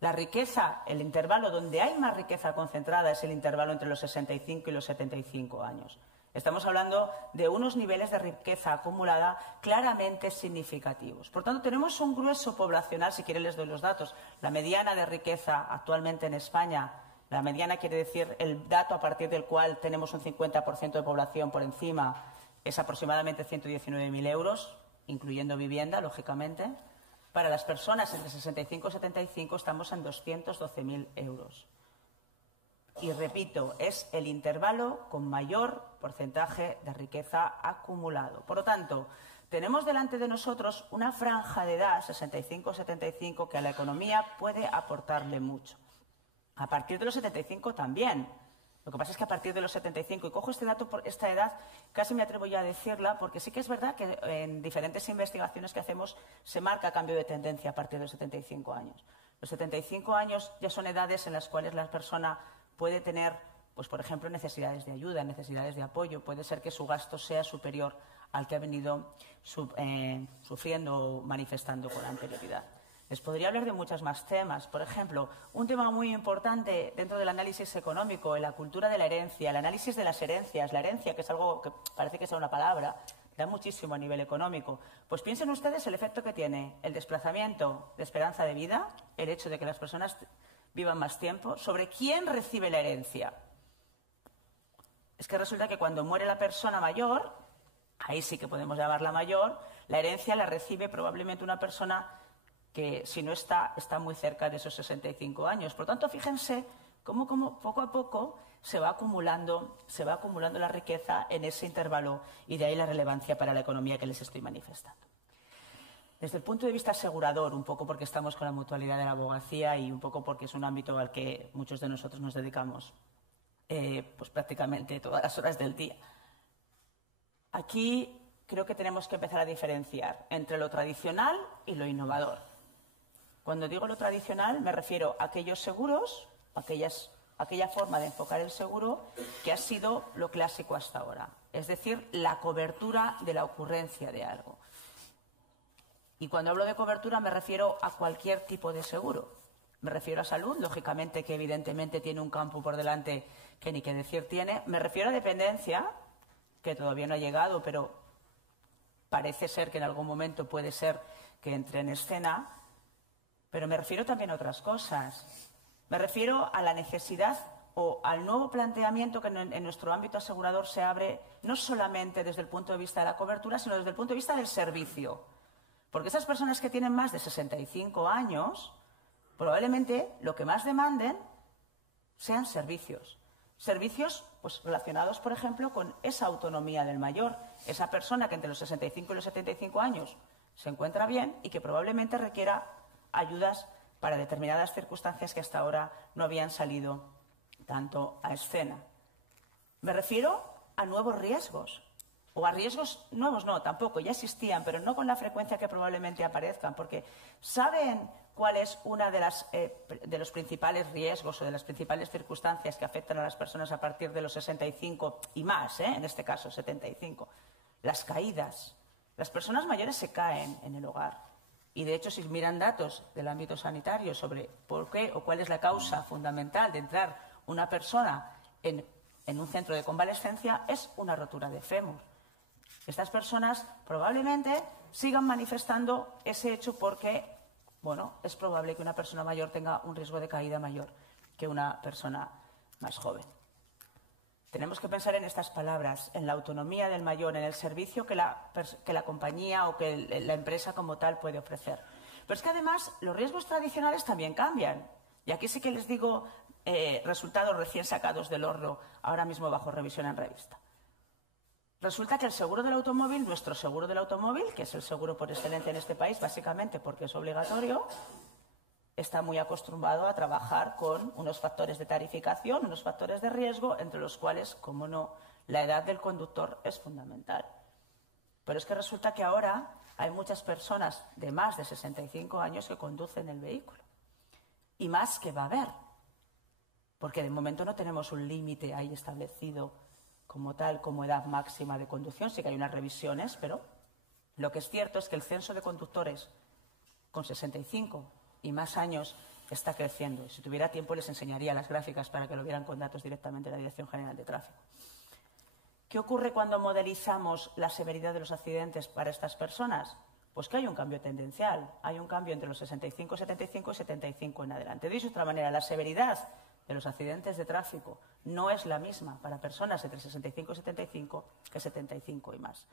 La riqueza, el intervalo donde hay más riqueza concentrada es el intervalo entre los 65 y los 75 años. Estamos hablando de unos niveles de riqueza acumulada claramente significativos. Por tanto, tenemos un grueso poblacional, si quieren les doy los datos. La mediana de riqueza actualmente en España, la mediana quiere decir el dato a partir del cual tenemos un 50% de población por encima, es aproximadamente 119.000 euros, incluyendo vivienda, lógicamente. Para las personas entre 65 y 75 estamos en 212.000 euros. Y repito, es el intervalo con mayor porcentaje de riqueza acumulado. Por lo tanto, tenemos delante de nosotros una franja de edad, 65-75, que a la economía puede aportarle mucho. A partir de los 75 también. Lo que pasa es que a partir de los 75, y cojo este dato por esta edad, casi me atrevo ya a decirla, porque sí que es verdad que en diferentes investigaciones que hacemos se marca cambio de tendencia a partir de los 75 años. Los 75 años ya son edades en las cuales la persona puede tener, pues, por ejemplo, necesidades de ayuda, necesidades de apoyo. Puede ser que su gasto sea superior al que ha venido sufriendo o manifestando con anterioridad. Les podría hablar de muchos más temas. Por ejemplo, un tema muy importante dentro del análisis económico, en la cultura de la herencia, el análisis de las herencias. La herencia, que es algo que parece que sea una palabra, da muchísimo a nivel económico. Pues piensen ustedes el efecto que tiene el desplazamiento de esperanza de vida, el hecho de que las personas vivan más tiempo, sobre quién recibe la herencia. Es que resulta que cuando muere la persona mayor, ahí sí que podemos llamarla mayor, la herencia la recibe probablemente una persona que, si no está muy cerca de esos 65 años. Por tanto, fíjense cómo poco a poco se va acumulando la riqueza en ese intervalo, y de ahí la relevancia para la economía que les estoy manifestando. Desde el punto de vista asegurador, un poco porque estamos con la mutualidad de la abogacía y un poco porque es un ámbito al que muchos de nosotros nos dedicamos pues prácticamente todas las horas del día. Aquí creo que tenemos que empezar a diferenciar entre lo tradicional y lo innovador. Cuando digo lo tradicional me refiero a aquellos seguros, aquella forma de enfocar el seguro que ha sido lo clásico hasta ahora, es decir, la cobertura de la ocurrencia de algo. Y cuando hablo de cobertura me refiero a cualquier tipo de seguro. Me refiero a salud, lógicamente, que evidentemente tiene un campo por delante que ni qué decir tiene. Me refiero a dependencia, que todavía no ha llegado, pero parece ser que en algún momento puede ser que entre en escena. Pero me refiero también a otras cosas. Me refiero a la necesidad o al nuevo planteamiento que en nuestro ámbito asegurador se abre, no solamente desde el punto de vista de la cobertura, sino desde el punto de vista del servicio. Porque esas personas que tienen más de 65 años, probablemente lo que más demanden sean servicios. Servicios pues, relacionados, por ejemplo, con esa autonomía del mayor. Esa persona que entre los 65 y los 75 años se encuentra bien y que probablemente requiera ayudas para determinadas circunstancias que hasta ahora no habían salido tanto a escena. Me refiero a nuevos riesgos. O a riesgos nuevos no, tampoco, ya existían, pero no con la frecuencia que probablemente aparezcan, porque ¿saben cuál es una de los principales riesgos o de las principales circunstancias que afectan a las personas a partir de los 65 y más, en este caso 75? Las caídas. Las personas mayores se caen en el hogar. Y de hecho, si miran datos del ámbito sanitario sobre por qué o cuál es la causa fundamental de entrar una persona en un centro de convalescencia, es una rotura de fémur. Estas personas probablemente sigan manifestando ese hecho porque, bueno, es probable que una persona mayor tenga un riesgo de caída mayor que una persona más joven. Tenemos que pensar en estas palabras, en la autonomía del mayor, en el servicio que la compañía o que la empresa como tal puede ofrecer. Pero es que además los riesgos tradicionales también cambian. Y aquí sí que les digo resultados recién sacados del horno, ahora mismo bajo revisión en revista. Resulta que el seguro del automóvil, nuestro seguro del automóvil, que es el seguro por excelencia en este país, básicamente porque es obligatorio, está muy acostumbrado a trabajar con unos factores de tarificación, unos factores de riesgo, entre los cuales, como no, la edad del conductor es fundamental. Pero es que resulta que ahora hay muchas personas de más de 65 años que conducen el vehículo. Y más que va a haber. Porque de momento no tenemos un límite ahí establecido como tal, como edad máxima de conducción. Sí que hay unas revisiones, pero lo que es cierto es que el censo de conductores con 65 y más años está creciendo. Si tuviera tiempo les enseñaría las gráficas para que lo vieran con datos directamente de la Dirección General de Tráfico. ¿Qué ocurre cuando modelizamos la severidad de los accidentes para estas personas? Pues que hay un cambio tendencial, hay un cambio entre los 65, 75 y 75 en adelante. Dicho de otra manera, la severidad de los accidentes de tráfico no es la misma para personas entre 65 y 75 que 75 y más.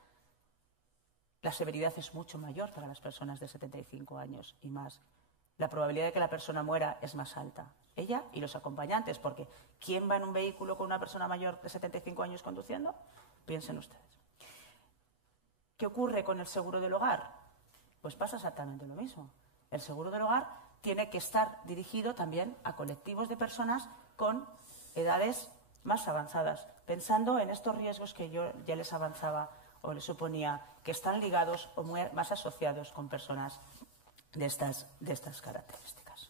La severidad es mucho mayor para las personas de 75 años y más. La probabilidad de que la persona muera es más alta. Ella y los acompañantes, porque ¿quién va en un vehículo con una persona mayor de 75 años conduciendo? Piensen ustedes. ¿Qué ocurre con el seguro del hogar? Pues pasa exactamente lo mismo. El seguro del hogar tiene que estar dirigido también a colectivos de personas con edades más avanzadas, pensando en estos riesgos que yo ya les avanzaba o les suponía, que están ligados o más asociados con personas de estas características.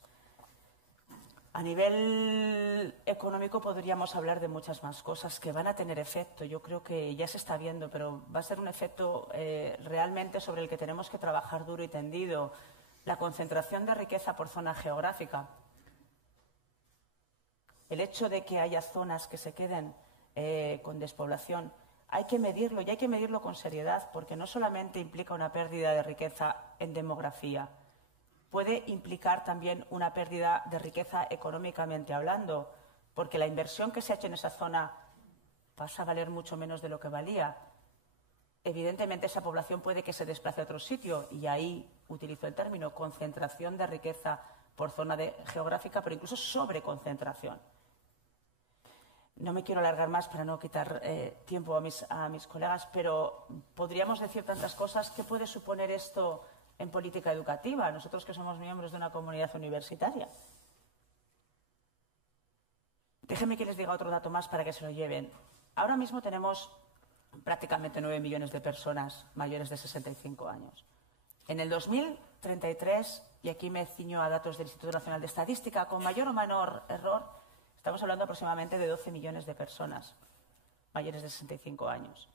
A nivel económico podríamos hablar de muchas más cosas que van a tener efecto. Yo creo que ya se está viendo, pero va a ser un efecto realmente sobre el que tenemos que trabajar duro y tendido. La concentración de riqueza por zona geográfica. El hecho de que haya zonas que se queden con despoblación, hay que medirlo y hay que medirlo con seriedad, porque no solamente implica una pérdida de riqueza en demografía, puede implicar también una pérdida de riqueza económicamente hablando, porque la inversión que se ha hecho en esa zona pasa a valer mucho menos de lo que valía. Evidentemente, esa población puede que se desplace a otro sitio, y ahí utilizo el término concentración de riqueza por zona geográfica, pero incluso sobreconcentración. No me quiero alargar más para no quitar tiempo a mis colegas, pero podríamos decir tantas cosas. ¿Qué puede suponer esto en política educativa? Nosotros que somos miembros de una comunidad universitaria. Déjenme que les diga otro dato más para que se lo lleven. Ahora mismo tenemos prácticamente 9 millones de personas mayores de 65 años. En el 2033, y aquí me ciño a datos del Instituto Nacional de Estadística, con mayor o menor error, estamos hablando aproximadamente de 12 millones de personas mayores de 65 años.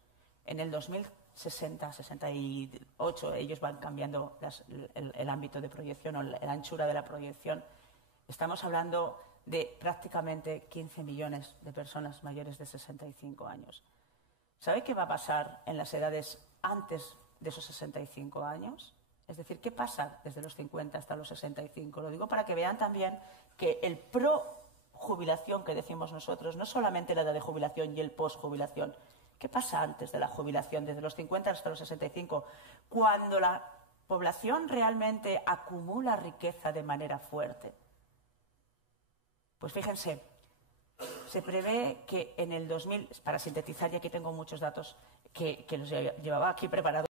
En el 2060, 68, ellos van cambiando el ámbito de proyección o la anchura de la proyección. Estamos hablando de prácticamente 15 millones de personas mayores de 65 años. ¿Sabe qué va a pasar en las edades antes de esos 65 años? Es decir, ¿qué pasa desde los 50 hasta los 65? Lo digo para que vean también que el pro-jubilación que decimos nosotros, no solamente la edad de jubilación y el post-jubilación. ¿Qué pasa antes de la jubilación, desde los 50 hasta los 65? Cuando la población realmente acumula riqueza de manera fuerte. Pues fíjense, se prevé que en el 2000, para sintetizar, y aquí tengo muchos datos que los llevaba aquí preparados,